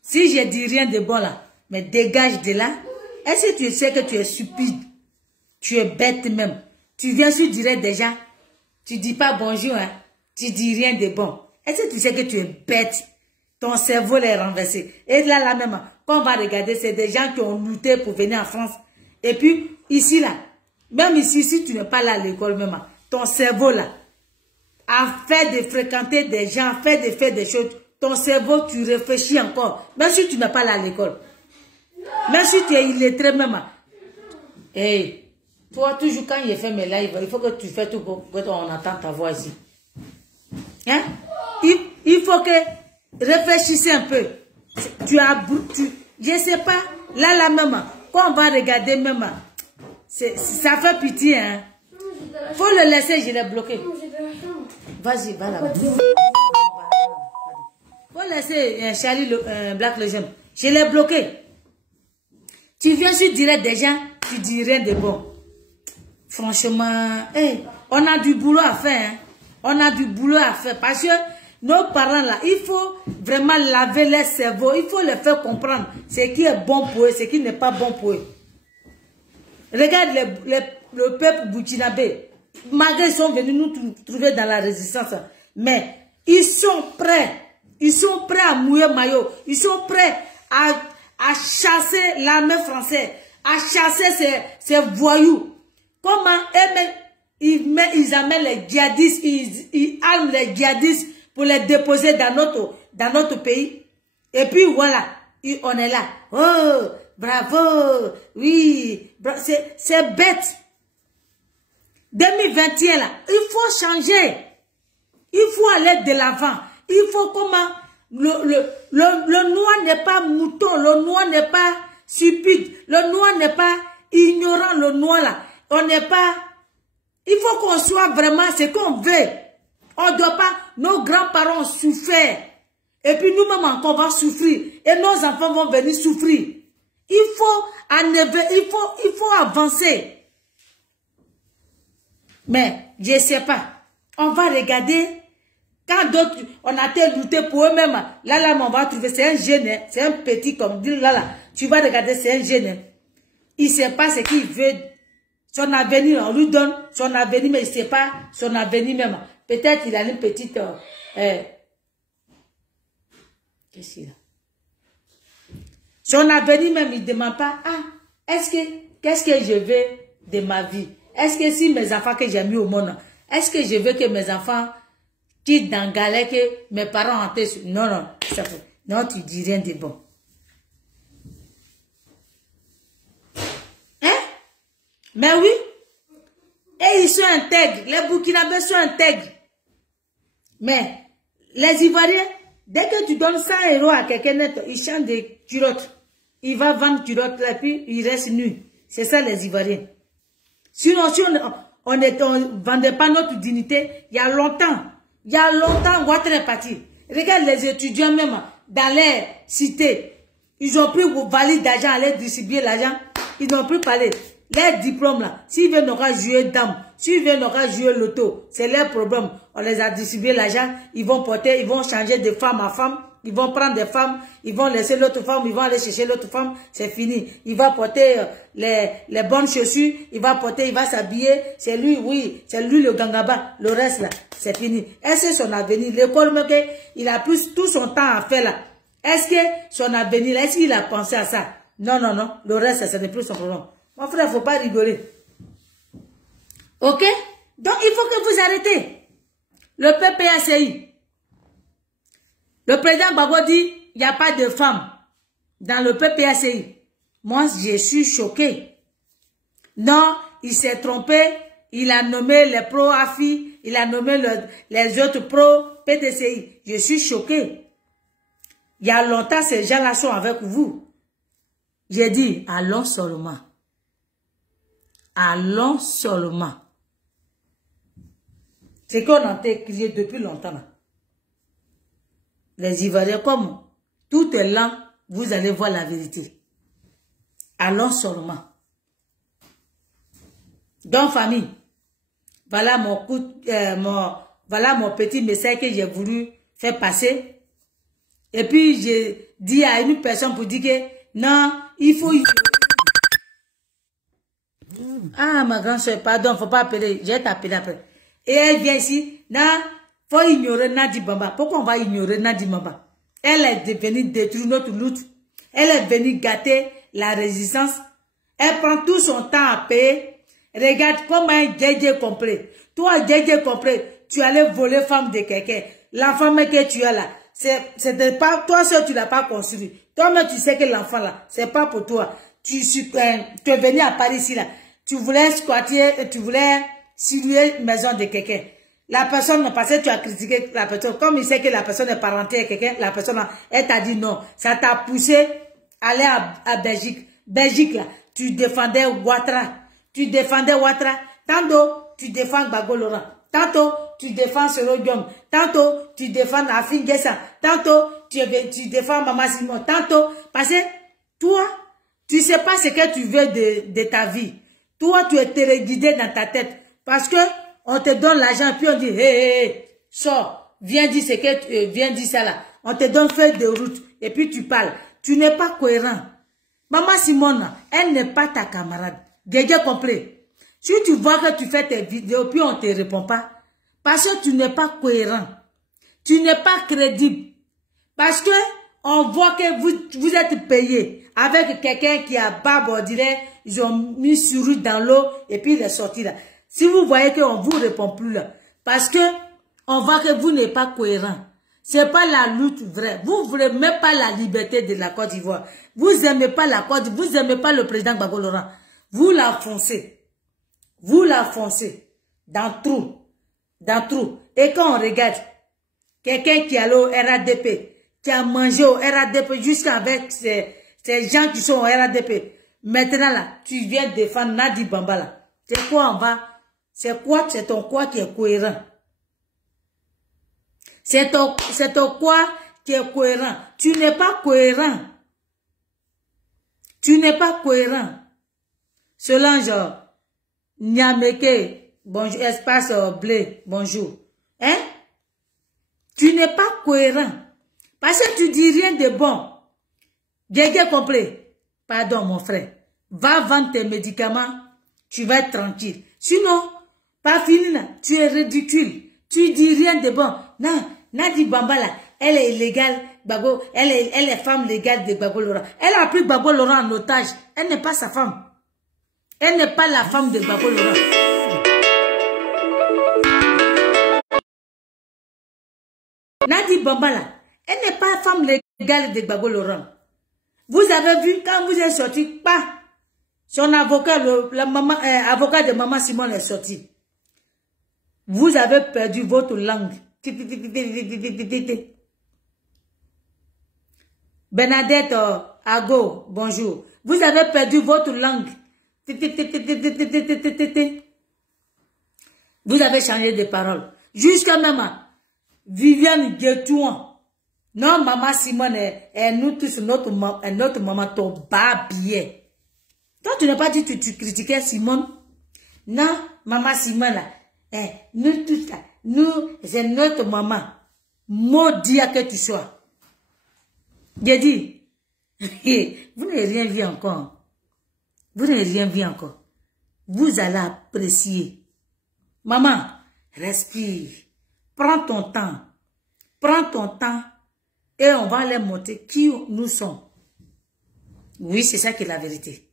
si je dis rien de bon là, mais dégage de là. Est-ce que tu sais que tu es stupide? Tu es bête même. Tu viens sur direct déjà. Tu dis pas bonjour, hein. Tu dis rien de bon. Est-ce que tu sais que tu es bête? Ton cerveau est renversé. Et là même, quand on va regarder, c'est des gens qui ont lutté pour venir en France. Et puis, ici là, même ici, si tu n'es pas là à l'école même, ton cerveau là, a fait de fréquenter des gens, a fait de faire des choses. Ton cerveau, tu réfléchis encore. Même si tu n'es pas là à l'école. Même si tu es illettré même. Hey, toi, toujours quand il fait mes lives, il faut que tu fasses tout pour que on entende ta voix ici. Hein? Il faut que réfléchissez un peu. Je sais pas, là même, quand on va regarder même, ça fait pitié, hein. Faut le laisser, je l'ai bloqué. Vas-y, va là-bas. Faut laisser Charlie Black Legend. Je l'ai bloqué. Tu viens sur direct des gens, tu dis rien de bon. Franchement, hey, on a du boulot à faire. Hein. On a du boulot à faire. Parce que nos parents là, il faut vraiment laver les cerveaux. Il faut les faire comprendre ce qui est bon pour eux, ce qui n'est pas bon pour eux. Regarde le peuple burkinabé. Malgré ils sont venus nous trouver dans la résistance. Mais ils sont prêts. Ils sont prêts à mouiller maillot. Ils sont prêts à chasser l'armée française. À chasser ces voyous. Comment ils amènent les djihadistes, ils arment les djihadistes pour les déposer dans notre pays. Et puis voilà, on est là. Oh, bravo, oui, c'est bête. 2021 là, il faut changer. Il faut aller de l'avant. Il faut comment le noir n'est pas mouton, le noir n'est pas stupide, le noir n'est pas ignorant, le noir là. On n'est pas... Il faut qu'on soit vraiment ce qu'on veut. On ne doit pas... Nos grands-parents ont souffert. Et puis nous-mêmes encore, on va souffrir. Et nos enfants vont venir souffrir. Il faut avancer. Mais, je ne sais pas. On va regarder. Quand d'autres, on a été lutté pour eux-mêmes. Là, on va trouver, c'est un jeune, c'est un petit comme dit là. Tu vas regarder, c'est un jeune. Il ne sait pas ce qu'il veut. Son avenir, on lui donne son avenir, mais il ne sait pas son avenir même. Peut-être il a une petite... qu'est-ce qu'il a? Son avenir même, il ne demande pas, qu'est-ce que je veux de ma vie? Est-ce que si mes enfants que j'ai mis au monde, est-ce que je veux que mes enfants quittent dans galère, que mes parents ont été... Non, non, ça fait. Non, tu dis rien de bon. Hein? Mais oui. Et ils sont intègres. Les Burkinabés sont intègres. Mais les Ivoiriens, dès que tu donnes 100 € à quelqu'un d'autre, ils chantent des culottes. Il va vendre culottes et puis il reste nu. C'est ça les Ivoiriens. Sinon, si on ne vendait pas notre dignité, il y a longtemps, Ouattara est parti. Regarde les étudiants même dans les cités. Ils ont pris valise d'argent, aller distribuer l'argent. Ils n'ont plus parlé. Les diplômes là, s'ils veulent n'aura jouer dame, s'ils veulent n'aura jouer loto, c'est leur problème. On les a distribué l'argent, ils vont porter, ils vont changer de femme à femme, ils vont prendre des femmes, ils vont laisser l'autre femme, ils vont aller chercher l'autre femme, c'est fini. Il va porter les bonnes chaussures, il va s'habiller, c'est lui, oui, c'est lui le gangaba, le reste là, c'est fini. Est-ce que son avenir, l'école, il a plus tout son temps à faire là. Est-ce que son avenir, est-ce qu'il a pensé à ça? Non, non, non, le reste, ce n'est plus son problème. Mon frère, il ne faut pas rigoler. Ok? Donc, il faut que vous arrêtez. Le PPACI. Le président Gbagbo dit, il n'y a pas de femmes dans le PPACI. Moi, je suis choqué. Non, il s'est trompé. Il a nommé les pro-AFI. Il a nommé les autres pro-PTCI. Je suis choqué. Il y a longtemps, ces gens-là sont avec vous. J'ai dit, allons seulement. Allons seulement. C'est qu'on a crié depuis longtemps. Là. Les Ivoiriens, comme tout est lent, vous allez voir la vérité. Allons seulement. Donc, famille, voilà voilà mon petit message que j'ai voulu faire passer. Et puis, j'ai dit à une personne pour dire que non, il faut... Ah, ma grande soeur, pardon, faut pas appeler. J'ai t'appelé après. Et elle vient ici. Non, faut ignorer Nadi Bamba. Pourquoi on va ignorer Nadi Bamba? Elle est venue détruire notre lutte. Elle est venue gâter la résistance. Elle prend tout son temps à payer. Regarde comment un Djedje complet. Toi, Djedje complet, tu allais voler femme de quelqu'un. La femme que tu as là, c'est pas toi seul, tu l'as pas construit. Toi-même, tu sais que l'enfant là, c'est pas pour toi. Tu es venu à Paris ici là. Tu voulais squatter, tu voulais scier maison de quelqu'un. La personne, parce que tu as critiqué la personne, comme il sait que la personne est parentée à quelqu'un, la personne, elle t'a dit non. Ça t'a poussé à aller à Belgique. Belgique là, tu défendais Ouattara. Tu défendais Ouattara. Tantôt, tu défends Gbagbo Laurent. Tantôt, tu défends Soro Diom. Tantôt, tu défends Afin Gessa. Tantôt, tu défends Mama Simon. Tantôt, parce que toi, tu sais pas ce que tu veux de ta vie. Toi, tu es téléguidé dans ta tête. Parce que on te donne l'argent, puis on dit, hé, sors, viens dire ce que viens dire ça là. On te donne feuille de route, et puis tu parles. Tu n'es pas cohérent. Maman Simone, elle n'est pas ta camarade. Djedje complet. Si tu vois que tu fais tes vidéos, puis on ne te répond pas, parce que tu n'es pas cohérent. Tu n'es pas crédible. Parce que on voit que vous êtes payé avec quelqu'un qui a barbe, on dirait, ils ont mis sur lui dans l'eau et puis il est sorti là. Si vous voyez qu'on ne vous répond plus là, parce que on voit que vous n'êtes pas cohérent. C'est pas la lutte vraie. Vous ne voulez même pas la liberté de la Côte d'Ivoire. Vous n'aimez pas la Côte d'Ivoire, vous n'aimez pas le président Gbagbo Laurent. Vous la foncez. Vous la foncez. Dans trou. Dans trou. Et quand on regarde, quelqu'un qui est allé au RADP, qui a mangé au RADP jusqu'avec ces gens qui sont au RADP. Maintenant là, tu viens défendre Nadi Bamba là. C'est quoi on va? C'est quoi? C'est ton quoi qui est cohérent? C'est ton quoi qui est cohérent. Tu n'es pas cohérent. Tu n'es pas cohérent. Solange, Nyameke, bonjour, espace blé, bonjour. Hein? Tu n'es pas cohérent. Parce que tu dis rien de bon. Gégé complet. Pardon, mon frère. Va vendre tes médicaments. Tu vas être tranquille. Sinon, pas fini là. Tu es ridicule. Tu dis rien de bon. Non, Nadi Bambala, elle est illégale. Gbagbo, elle est femme légale de Gbagbo Laurent. Elle a pris Gbagbo Laurent en otage. Elle n'est pas sa femme. Elle n'est pas la femme de Gbagbo Laurent. Nadi Bambala, elle n'est pas femme légale de Gbagbo Laurent. Vous avez vu quand vous êtes sorti, pas son avocat, avocat de maman Simone est sorti. Vous avez perdu votre langue. Bernadette Ago, bonjour. Vous avez perdu votre langue. Vous avez changé de parole. Jusqu'à même Viviane Guetouan. Non, maman Simone est nous tous notre maman ton babier. Toi, tu n'as pas dit que tu critiquais Simone. Non, maman Simone là. Nous tous là. Nous, c'est notre maman. Maudit à que tu sois. J'ai dit, vous n'avez rien vu encore. Vous n'avez rien vu encore. Vous allez apprécier. Maman, respire. Prends ton temps. Prends ton temps. Et on va leur montrer qui nous sommes. Oui, c'est ça qui est la vérité.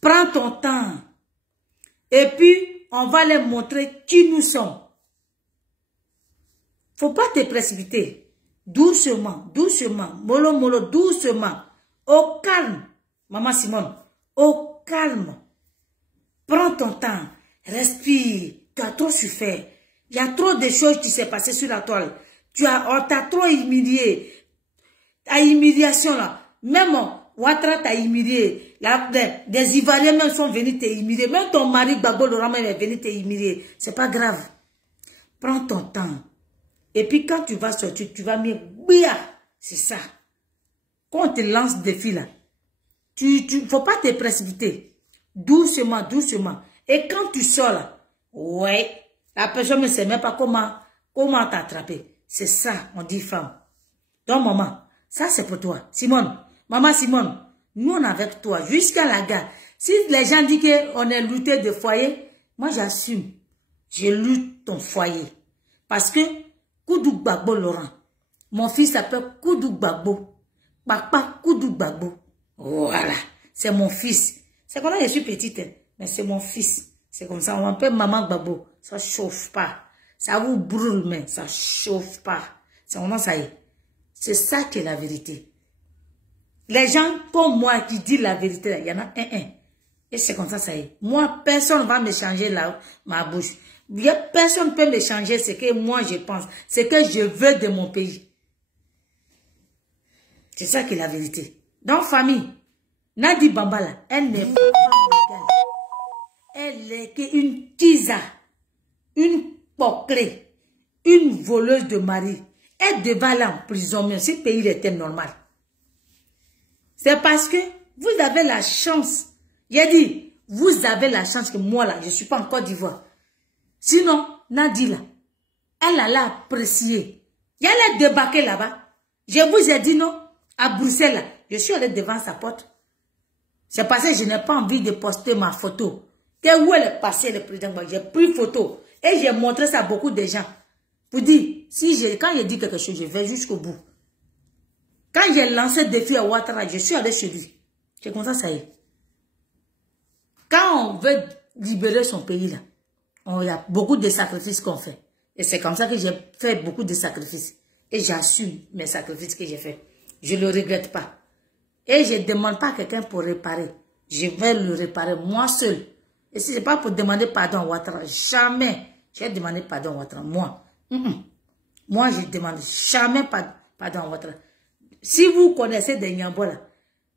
Prends ton temps. Et puis, on va leur montrer qui nous sommes. Faut pas te précipiter. Doucement, doucement. Mollo, mollo, doucement. Au calme. Maman Simone, au calme. Prends ton temps. Respire. Tu as trop souffert. Il y a trop de choses qui s'est passées sur la toile. On t'a trop humilié. Ta humiliation là. Même Ouattara t'a humilié. Des Ivoiriens même sont venus te humilier. Même ton mari Gbagbo Laurent même est venu te humilier. C'est pas grave. Prends ton temps. Et puis quand tu vas sortir, tu vas mieux. C'est ça. Quand on te lance des défi là, faut pas te précipiter. Doucement, doucement. Et quand tu sors là, ouais, la personne ne sait même pas comment t'attraper. C'est ça, on dit femme. Donc, maman, ça c'est pour toi. Simone, maman Simone, nous on est avec toi jusqu'à la gare. Si les gens disent qu'on est lutté de foyer, moi j'assume. Je lutte ton foyer. Parce que, Koudou Gbagbo Laurent, mon fils s'appelle Koudou Gbagbo. Papa Koudou Gbagbo. Voilà, c'est mon fils. C'est comme ça que je suis petite, mais c'est mon fils. C'est comme ça, on m'appelle maman Gbagbo. Ça chauffe pas. Ça vous brûle, mais ça chauffe pas. C'est vraiment ça y est. C'est ça qui est la vérité. Les gens comme moi qui disent la vérité, il y en a un. Et c'est comme ça, ça y est. Moi, personne ne va me changer ma bouche. Personne ne peut me changer ce que moi je pense. Ce que je veux de mon pays. C'est ça qui est la vérité. Dans la famille, Nadi Bambala, elle n'est pas légale. Elle est qu'une tisa, une poclée, une voleuse de mari. Elle devait aller en prison, mais ce pays était normal. C'est parce que vous avez la chance. J'ai dit, vous avez la chance que moi là, je ne suis pas en Côte d'Ivoire. Sinon, Nadi là, elle allait apprécier. Il allait débarquer là-bas. Je vous ai dit non, à Bruxelles là, je suis allée devant sa porte. C'est parce que je n'ai pas envie de poster ma photo. Où elle est passée, le président, j'ai pris photo. Et j'ai montré ça à beaucoup de gens. Pour dire, quand il dit quelque chose, je vais jusqu'au bout. Quand j'ai lancé le défi à Ouattara, je suis allé chez lui. C'est comme ça, ça y est. Quand on veut libérer son pays, là, il y a beaucoup de sacrifices qu'on fait. Et c'est comme ça que j'ai fait beaucoup de sacrifices. Et j'assume mes sacrifices que j'ai faits. Je ne le regrette pas. Et je ne demande pas à quelqu'un pour réparer. Je vais le réparer moi seul. Et si ce n'est pas pour demander pardon à Ouattara, jamais j'ai demandé pardon à Ouattara. Moi, moi je ne demande jamais pardon à Ouattara. Si vous connaissez des Nyambo là,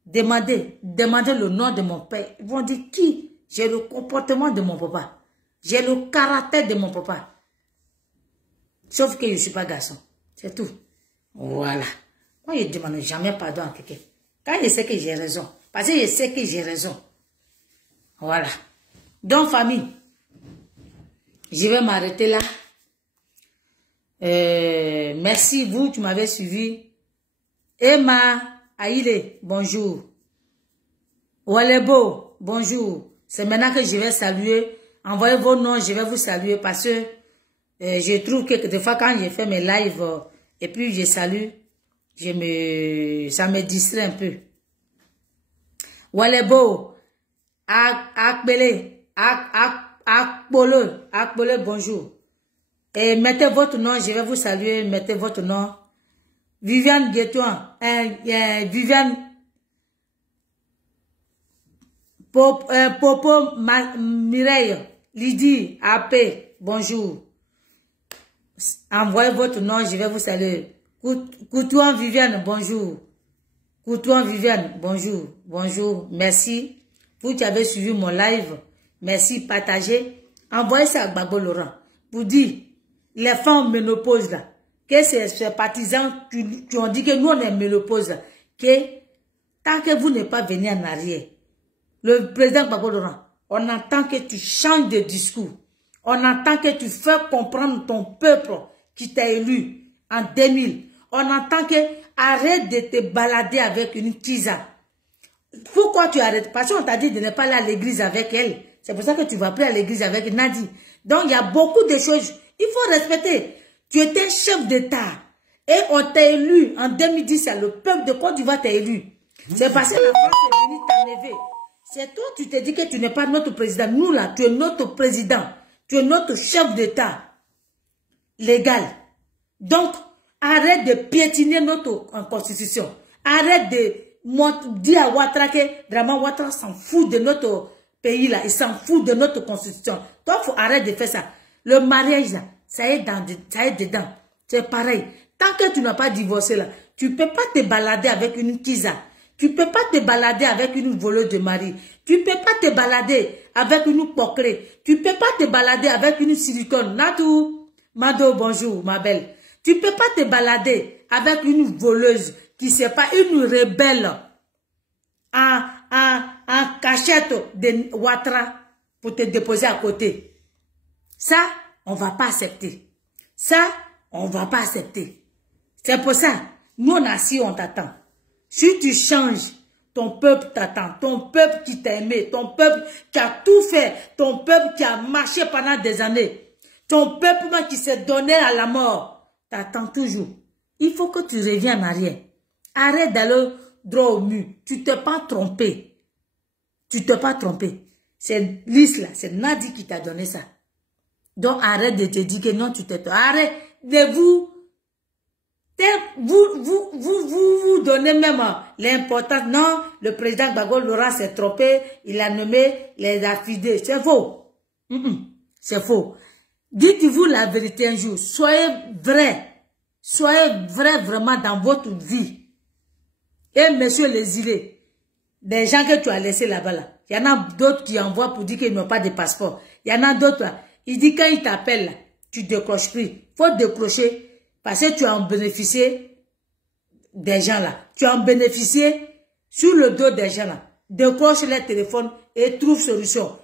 demandez le nom de mon père. Ils vont dire qui? J'ai le comportement de mon papa. J'ai le caractère de mon papa. Sauf que je ne suis pas garçon. C'est tout. Voilà. Moi, je ne demande jamais pardon à quelqu'un. Quand je sais que j'ai raison. Parce que je sais que j'ai raison. Voilà. Donc, famille, je vais m'arrêter là. Merci, vous, tu m'avez suivi. Emma Aïle, bonjour. Walebo, bonjour. C'est maintenant que je vais saluer. Envoyez vos noms, je vais vous saluer parce que je trouve que des fois quand je fais mes lives et puis je salue, ça me distrait un peu. Walebo, Akbele, Akbole, bonjour. Et mettez votre nom, je vais vous saluer, mettez votre nom. Viviane Guétouan, Viviane Popo Mireille, Lydie AP, bonjour. Envoyez votre nom, je vais vous saluer. Coutouan Viviane, bonjour. Coutouan Viviane, bonjour. Bonjour, merci. Vous qui avez suivi mon live, merci, partagez. Envoyez ça à Gbagbo Laurent. Pour dire, les femmes ménopause là, que ces partisans qui ont dit que nous on est ménopause là, que tant que vous n'êtes pas venu en arrière, le président Gbagbo Laurent, on attend que tu changes de discours. On attend que tu fais comprendre ton peuple qui t'a élu en 2000. On attend que arrête de te balader avec une tisa. Pourquoi tu arrêtes? Parce qu'on t'a dit de ne pas aller à l'église avec elle. C'est pour ça que tu vas plus à l'église avec Nadi. Donc il y a beaucoup de choses. Il faut respecter. Tu étais chef d'État. Et on t'a élu en 2010. C'est le peuple de Côte d'Ivoire t'a élu. C'est parce que la France est venue t'enlever. C'est toi, tu te dis que tu n'es pas notre président. Nous là, tu es notre président. Tu es notre chef d'État légal. Donc, arrête de piétiner notre constitution. Arrête de dire à Ouattara que vraiment Ouattara s'en fout de notre pays là. Il s'en fout de notre constitution. Toi, il faut arrêter de faire ça. Le mariage là, ça est dedans. C'est pareil. Tant que tu n'as pas divorcé là, tu ne peux pas te balader avec une tisa. Tu ne peux pas te balader avec une voleuse de mari. Tu ne peux pas te balader avec une poclée. Tu ne peux pas te balader avec une silicone. Natou, Mado, bonjour, ma belle. Tu ne peux pas te balader avec une voleuse qui ne sait pas, une rebelle en cachette de Ouattara pour te déposer à côté. Ça, on ne va pas accepter. Ça, on ne va pas accepter. C'est pour ça, nous, on a assis, on t'attend. Si tu changes, ton peuple t'attend. Ton peuple qui t'a aimé. Ton peuple qui a tout fait. Ton peuple qui a marché pendant des années. Ton peuple qui s'est donné à la mort. T'attends toujours. Il faut que tu reviennes en arrière. Arrête d'aller droit au mur. Tu t'es pas trompé. Tu t'es pas trompé. C'est Lys là. C'est Nadi qui t'a donné ça. Donc arrête de te dire que non, tu t'es trompé. Arrête de vous donnez même l'importance. Non, le président Gbagbo Laurent s'est trompé. Il a nommé les affidés. C'est faux. C'est faux. Dites-vous la vérité un jour. Soyez vrai. Soyez vrai vraiment dans votre vie. Et monsieur les îlets, des gens que tu as laissés là-bas, là, il y en a d'autres qui envoient pour dire qu'ils n'ont pas de passeport. Il y en a d'autres là. Il dit quand il t'appelle là, tu décroches plus. Il faut décrocher. Parce que tu as en bénéficié des gens là. Tu as en bénéficié sur le dos des gens là. Décroche les téléphones et trouve solution.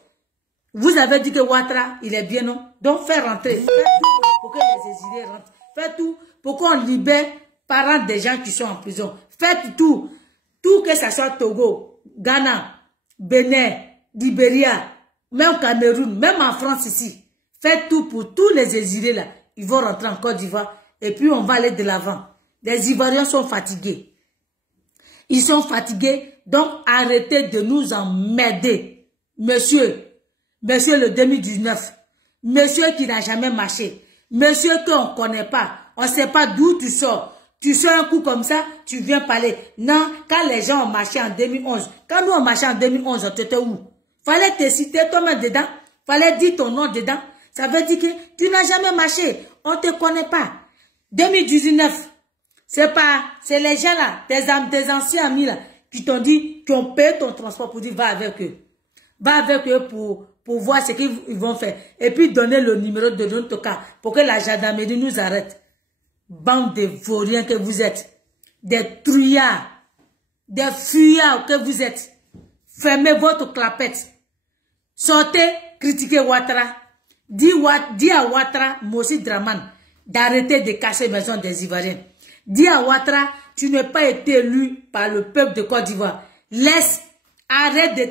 Vous avez dit que Ouattara, il est bien, non? Donc faites rentrer. Faites tout pour que les exilés rentrent. Faites tout pour qu'on libère parents des gens qui sont en prison. Faites tout. Tout que ça soit Togo, Ghana, Bénin, Libéria, même Cameroun, même en France ici. Faites tout pour tous les exilés là. Ils vont rentrer en Côte d'Ivoire. Et puis, on va aller de l'avant. Les Ivoiriens sont fatigués. Ils sont fatigués. Donc, arrêtez de nous emmerder. Monsieur le 2019. Monsieur qui n'a jamais marché. Monsieur qu'on ne connaît pas. On ne sait pas d'où tu sors. Tu sors un coup comme ça, tu viens parler. Non, quand les gens ont marché en 2011. Quand nous on marché en 2011, tu étais où? Fallait te citer toi-même dedans. Fallait dire ton nom dedans. Ça veut dire que tu n'as jamais marché. On ne te connaît pas. 2019, c'est les gens là, tes anciens amis là, qui t'ont dit, qui ont payé ton transport pour dire va avec eux. Va avec eux pour voir ce qu'ils vont faire. Et puis donner le numéro de notre cas pour que la gendarmerie nous arrête. Bande de vauriens que vous êtes. des trouillards, des fuyards que vous êtes. Fermez votre clapette. Sortez, critiquez Ouattara. Dis à Ouattara, Mossi Draman, d'arrêter de casser les maisons des Ivoiriens. Dis à Ouattara, tu n'es pas été élu par le peuple de Côte d'Ivoire. Arrête de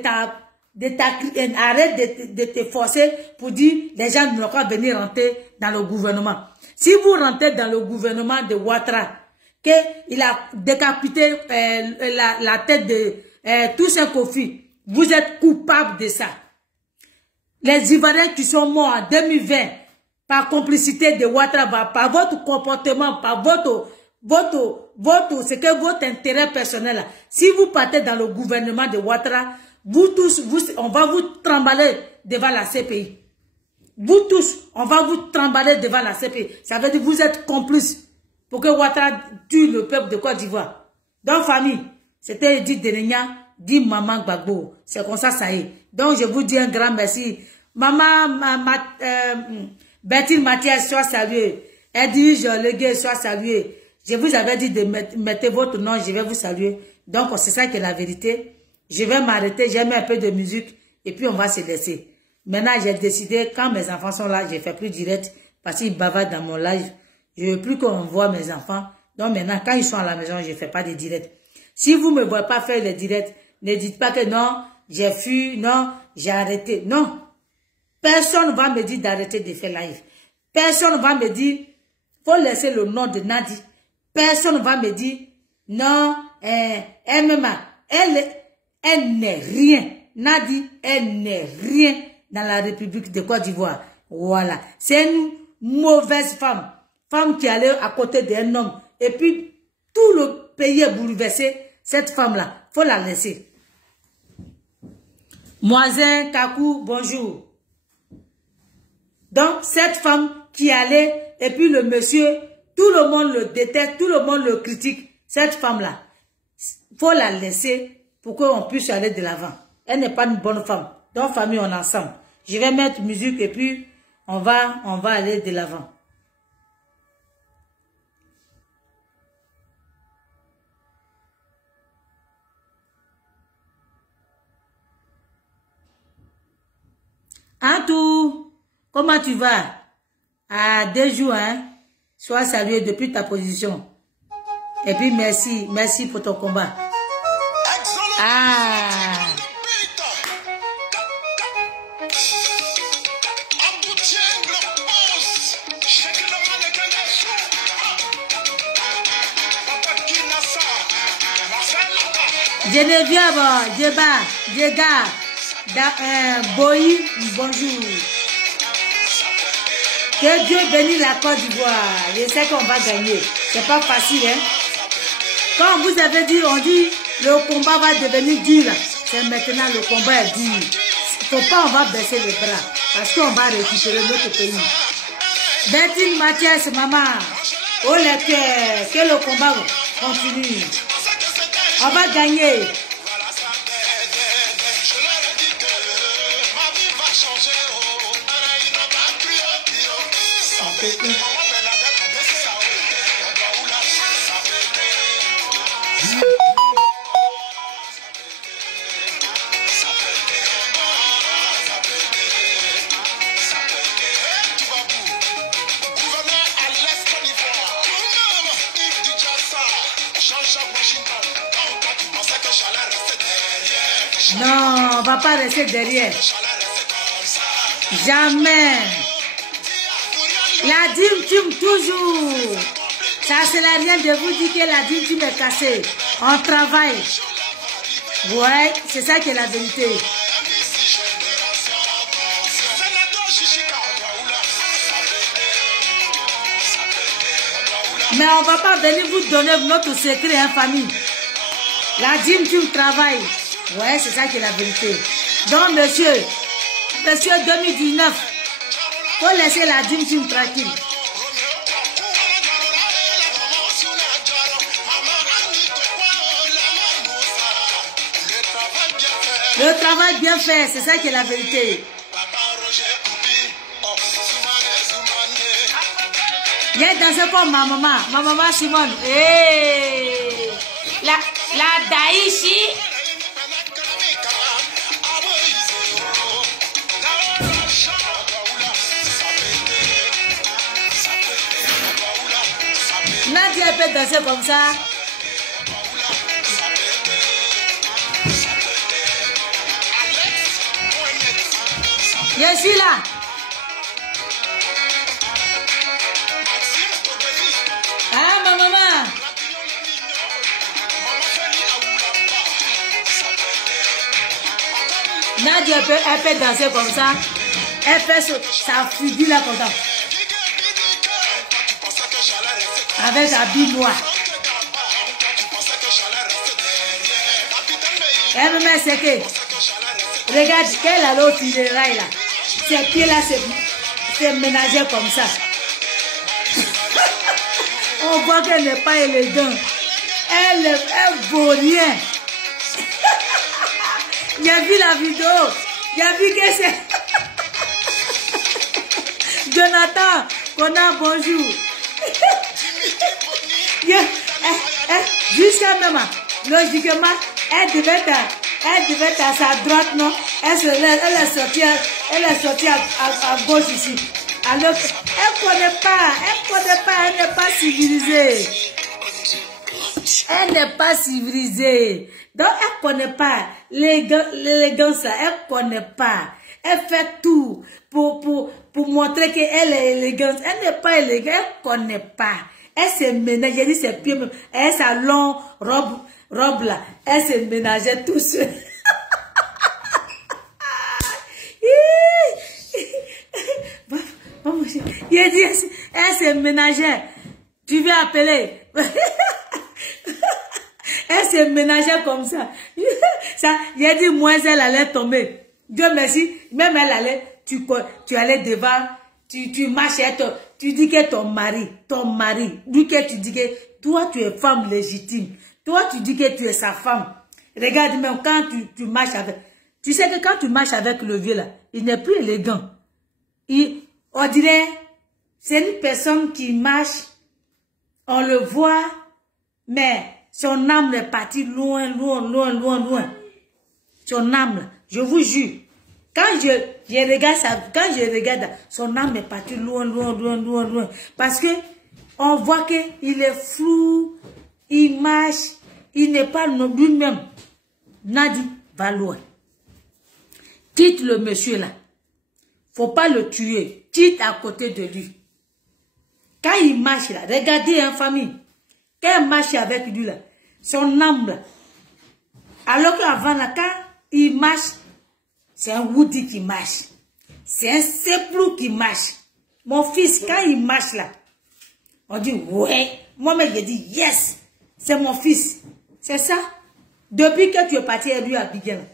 te forcer pour dire les gens ne vont pas venir rentrer dans le gouvernement. Si vous rentrez dans le gouvernement de Ouattara, qu'il a décapité la tête de Toussaint Kofi, vous êtes coupable de ça. Les Ivoiriens qui sont morts en 2020 par complicité de Ouattara, par votre comportement, par c'est que votre intérêt personnel. Si vous partez dans le gouvernement de Ouattara, vous tous, on va vous tremballer devant la CPI. Vous tous, on va vous tremballer devant la CPI. Ça veut dire que vous êtes complices pour que Ouattara tue le peuple de Côte d'Ivoire. Donc, famille, c'était Edith Denenia, dit Maman Gbagbo. C'est comme ça, ça y est. Donc, je vous dis un grand merci. Maman, Bertine Mathias, soit saluée. Edwige Leguet, soit saluée. Je vous avais dit de mettre votre nom, je vais vous saluer. Donc, c'est ça qui est la vérité. Je vais m'arrêter, j'ai mis un peu de musique et puis on va se laisser. Maintenant, j'ai décidé, quand mes enfants sont là, je ne fais plus direct parce qu'ils bavardent dans mon live. Je ne veux plus qu'on voit mes enfants. Donc maintenant, quand ils sont à la maison, je ne fais pas de direct. Si vous ne me voyez pas faire les directs, ne dites pas que non, j'ai fui, non, j'ai arrêté. Non. Personne ne va me dire d'arrêter de faire live. Personne ne va me dire, faut laisser le nom de Nadi. Personne ne va me dire, non, MMA, elle n'est rien. Nadi, elle n'est rien dans la République de Côte d'Ivoire. Voilà. C'est une mauvaise femme. Femme qui allait à côté d'un homme. Et puis, tout le pays est bouleversé. Cette femme-là, faut la laisser. Moisin, Kakou, bonjour. Donc, cette femme qui allait, et puis le monsieur, tout le monde le déteste, tout le monde le critique. Cette femme-là, faut la laisser pour qu'on puisse aller de l'avant. Elle n'est pas une bonne femme. Donc, famille, on est ensemble. Je vais mettre musique et puis on va aller de l'avant. Antou, comment tu vas? À 2 jours, hein? Sois salué depuis ta position. Et puis merci pour ton combat. Ah! Geneviève, Djega, Boyi, bonjour. Que Dieu bénisse la Côte d'Ivoire. Je sais qu'on va gagner. C'est pas facile, hein. Quand vous avez dit, on dit, le combat va devenir dur. C'est maintenant le combat est dur. Faut pas, on va baisser les bras. Parce qu'on va récupérer notre pays. Bertine Mathias, maman. Oh le cœur, que le combat continue. On va gagner. Non, on va pas rester derrière. Jamais. La Dream Team toujours. Ça sert à rien de vous dire que la Dream Team est cassée. On travaille. Ouais, c'est ça qui est la vérité. Mais on va pas venir vous donner notre secret, hein, famille. La Dream Team travaille. Ouais, c'est ça qui est la vérité. Donc, monsieur 2019, faut laisser la Dream Team tranquille. Le travail bien fait, c'est ça qui est la vérité. Il y a dansé comme ma maman Simone. Hey! la Daichi. Nadia peut danser comme ça. Je suis là. Ah, ma maman. Nadia elle peut danser comme ça. Elle fait sa figure là comme ça. Avec habit noir. Elle me met séqué. Regarde, qu'elle a l'autre itinéraire là. Ses pieds là, c'est ménagé comme ça. On voit qu'elle n'est pas élégante. Elle vaut rien. Il a vu la vidéo. Il a vu que c'est... Jonathan, Kona, bonjour. Jusqu'à même, logiquement, elle devait être à sa droite, non? Elle est sortie à gauche ici. Alors, elle connaît pas, elle n'est pas civilisée. Elle n'est pas civilisée. Donc, elle connaît pas l'élégance, elle connaît pas. Elle fait tout pour montrer qu'elle est élégante. Elle n'est pas élégante, elle connaît pas. Elle se ménage, j'ai dit ses pieds, elle sa longue robe là, elle se ménageait tout seul. Il dit, elle se ménageait. Tu veux appeler? Elle se ménageait comme ça. J'ai dit, moins elle allait tomber. Dieu merci, même elle allait, tu allais devant, tu marchais, tu dis que ton mari, lui que tu dis que toi tu es femme légitime, toi tu dis que tu es sa femme. Regarde même quand tu marches avec, tu sais que quand tu marches avec le vieux là, il n'est plus élégant. On dirait, c'est une personne qui marche, on le voit, mais son âme est partie loin. Son âme là, je vous jure. Quand je regarde ça, quand je regarde, son âme est partie loin. Parce que on voit qu'il est flou, il marche, il n'est pas lui-même. Nadi va loin. Quitte le monsieur là. Faut pas le tuer. Quitte à côté de lui. Quand il marche là, regardez en famille. Quand il marche avec lui là, son âme là. Alors qu'avant là, quand il marche, c'est un Woody qui marche. C'est un Seplou qui marche. Mon fils, quand il marche là, on dit, ouais. Moi-même, j'ai dit, yes, c'est mon fils. C'est ça. Depuis que tu es parti avec lui à Bigel,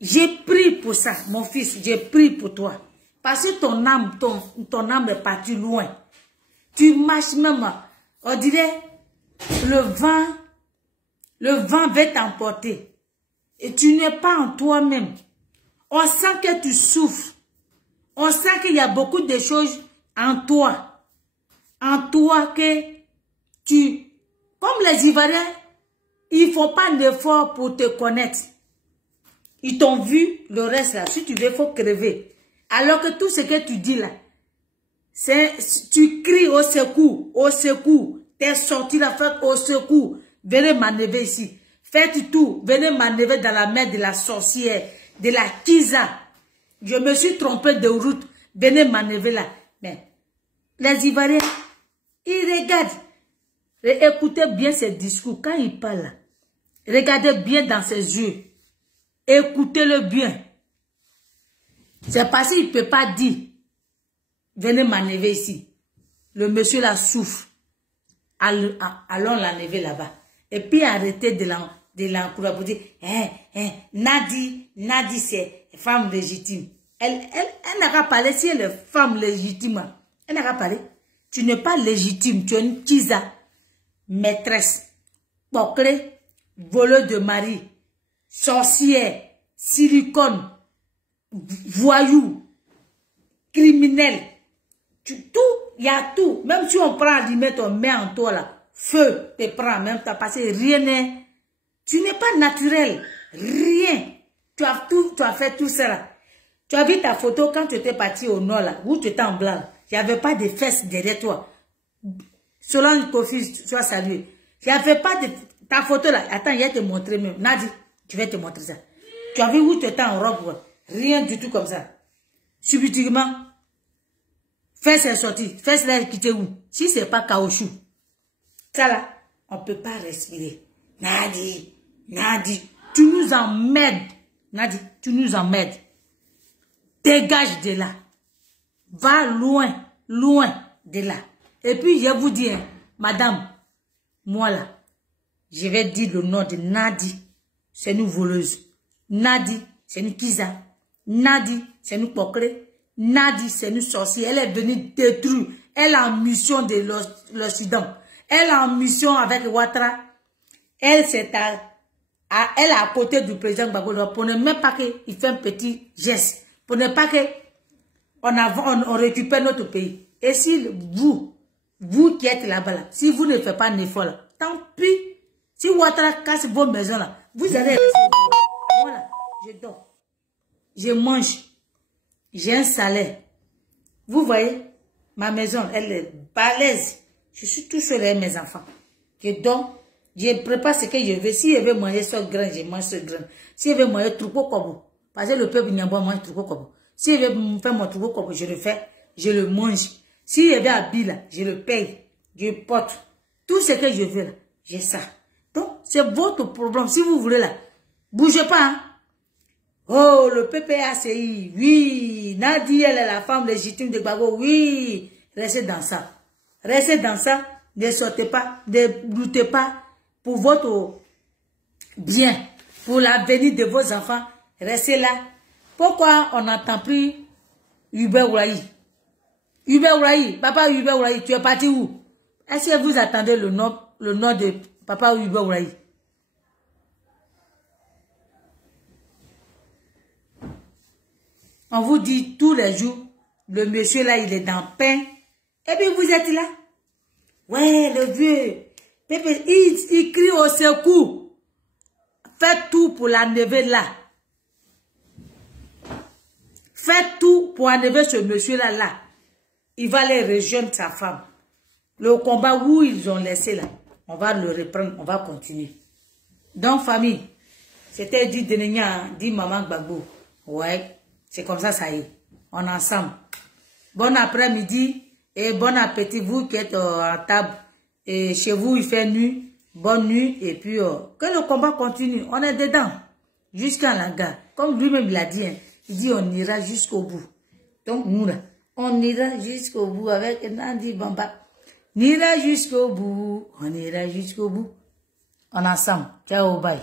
j'ai pris pour ça, mon fils, j'ai pris pour toi. Parce que ton âme est partie loin. Tu marches même, on dirait, le vent va t'emporter. Et tu n'es pas en toi-même. On sent que tu souffres. On sent qu'il y a beaucoup de choses en toi. En toi que tu... Comme les Ivoiriens, ils ne font pas d'effort pour te connaître. Ils t'ont vu, le reste là, si tu veux, il faut crever. Alors que tout ce que tu dis là, c'est... Tu cries au secours. T'es sorti la fête au secours. Venez m'enlever ici. Faites tout. Venez m'enlever dans la mer de la sorcière, de la Kiza. Je me suis trompé de route. Venez m'enlever là. Mais les Ivoiriens, ils regardent. Et écoutez bien ses discours. Quand il parle là, regardez bien dans ses yeux. Écoutez-le bien. C'est parce qu'il ne peut pas dire, venez m'enlever ici. Le monsieur là souffre. Allons l'enlever là-bas. Et puis arrêtez de l'encourager pour dire, Nadi c'est femme légitime. Elle n'a pas parlé si elle est femme légitime. Elle n'a pas parlé. Tu n'es pas légitime, tu es une Kiza, maîtresse, pocré, voleuse de mari, sorcière, silicone, voyou, criminel. Il y a tout. Même si on prend à mettre ton main en toi là, Feu te prend en même temps parce que rien n'est... Tu n'es pas naturel. Rien. Tu as fait tout ça là. Tu as vu ta photo quand tu étais parti au nord là, où tu étais en blanc. Il n'y avait pas de fesses derrière toi. Solange Kofi, sois salué. Il n'y avait pas de... Ta photo là, attends, il va te montrer même. Nadi, je vais te montrer ça. Tu as vu où tu étais en robe, rien du tout comme ça. Subitement, fesses est sorti. Fesses là, quitté où? Si c'est pas caoutchouc. Ça là, on ne peut pas respirer. Nadi, tu nous emmerdes. Nadi, tu nous emmerdes. Dégage de là. Va loin de là. Et puis, je vous dis, hein, madame, moi là, je vais dire le nom de Nadi. C'est une voleuse. Nadi, c'est une Kiza. Nadi, c'est une Pokre. Nadi, c'est une sorcière. Elle est venue détruire. Elle a en mission de l'Occident. Elle a en mission avec Ouattara. Elle est à côté du président Gbagbo. Pour ne même pas qu'il fait un petit geste. Pour ne pas qu'on récupère notre pays. Et si vous qui êtes là-bas, là, si vous ne faites pas un effort, là, tant pis. Si Ouattara casse vos maisons, là, vous allez rester. Voilà, je dors. Je mange. J'ai un salaire. Vous voyez, ma maison, elle est balèze. Je suis tout seul avec mes enfants. Je dors. Je prépare ce que je veux. Si je veux manger ce grain, je mange ce grain. Si je veux manger troupeau kobo, parce que le peuple n'y a pas manger troupeau kobo. Si je veux faire mon troupeau kobo, je le fais, je le mange. Si je vais à Bila, je le paye, je porte. Tout ce que je veux là, j'ai ça. Donc, c'est votre problème. Si vous voulez là, bougez pas. Hein? Oh, le PPACI, oui. Nadi, elle est la femme légitime de Gbagbo, oui. Restez dans ça. Restez dans ça. Ne sortez pas, ne doutez pas. Pour votre bien, pour l'avenir de vos enfants, restez là. Pourquoi on n'entend plus Hubert Oulaye? Hubert Oulaye, papa Hubert Oulaye, tu es parti où? Est-ce que vous attendez le nom de papa Hubert Oulaye? On vous dit tous les jours, le monsieur là, il est dans pain. Et puis vous êtes là. Ouais, le vieux. Il crie au secours. Faites tout pour l'enlever là. Faites tout pour enlever ce monsieur-là. Là. Il va aller rejoindre sa femme. Le combat où ils ont laissé là, on va le reprendre, on va continuer. Donc, famille, c'était dit Denenia, dit Maman Gbagbo. Ouais, c'est comme ça, ça y est. On est ensemble. Bon après-midi et bon appétit, vous qui êtes à table. Et chez vous, il fait nuit, bonne nuit, et puis que le combat continue. On est dedans, jusqu'à la gare. Comme lui-même l'a dit, hein, il dit on ira jusqu'au bout. Donc nous là, on ira jusqu'au bout avec Nandi Bamba. On ira jusqu'au bout, on ira jusqu'au bout. On est ensemble. Ciao, bye.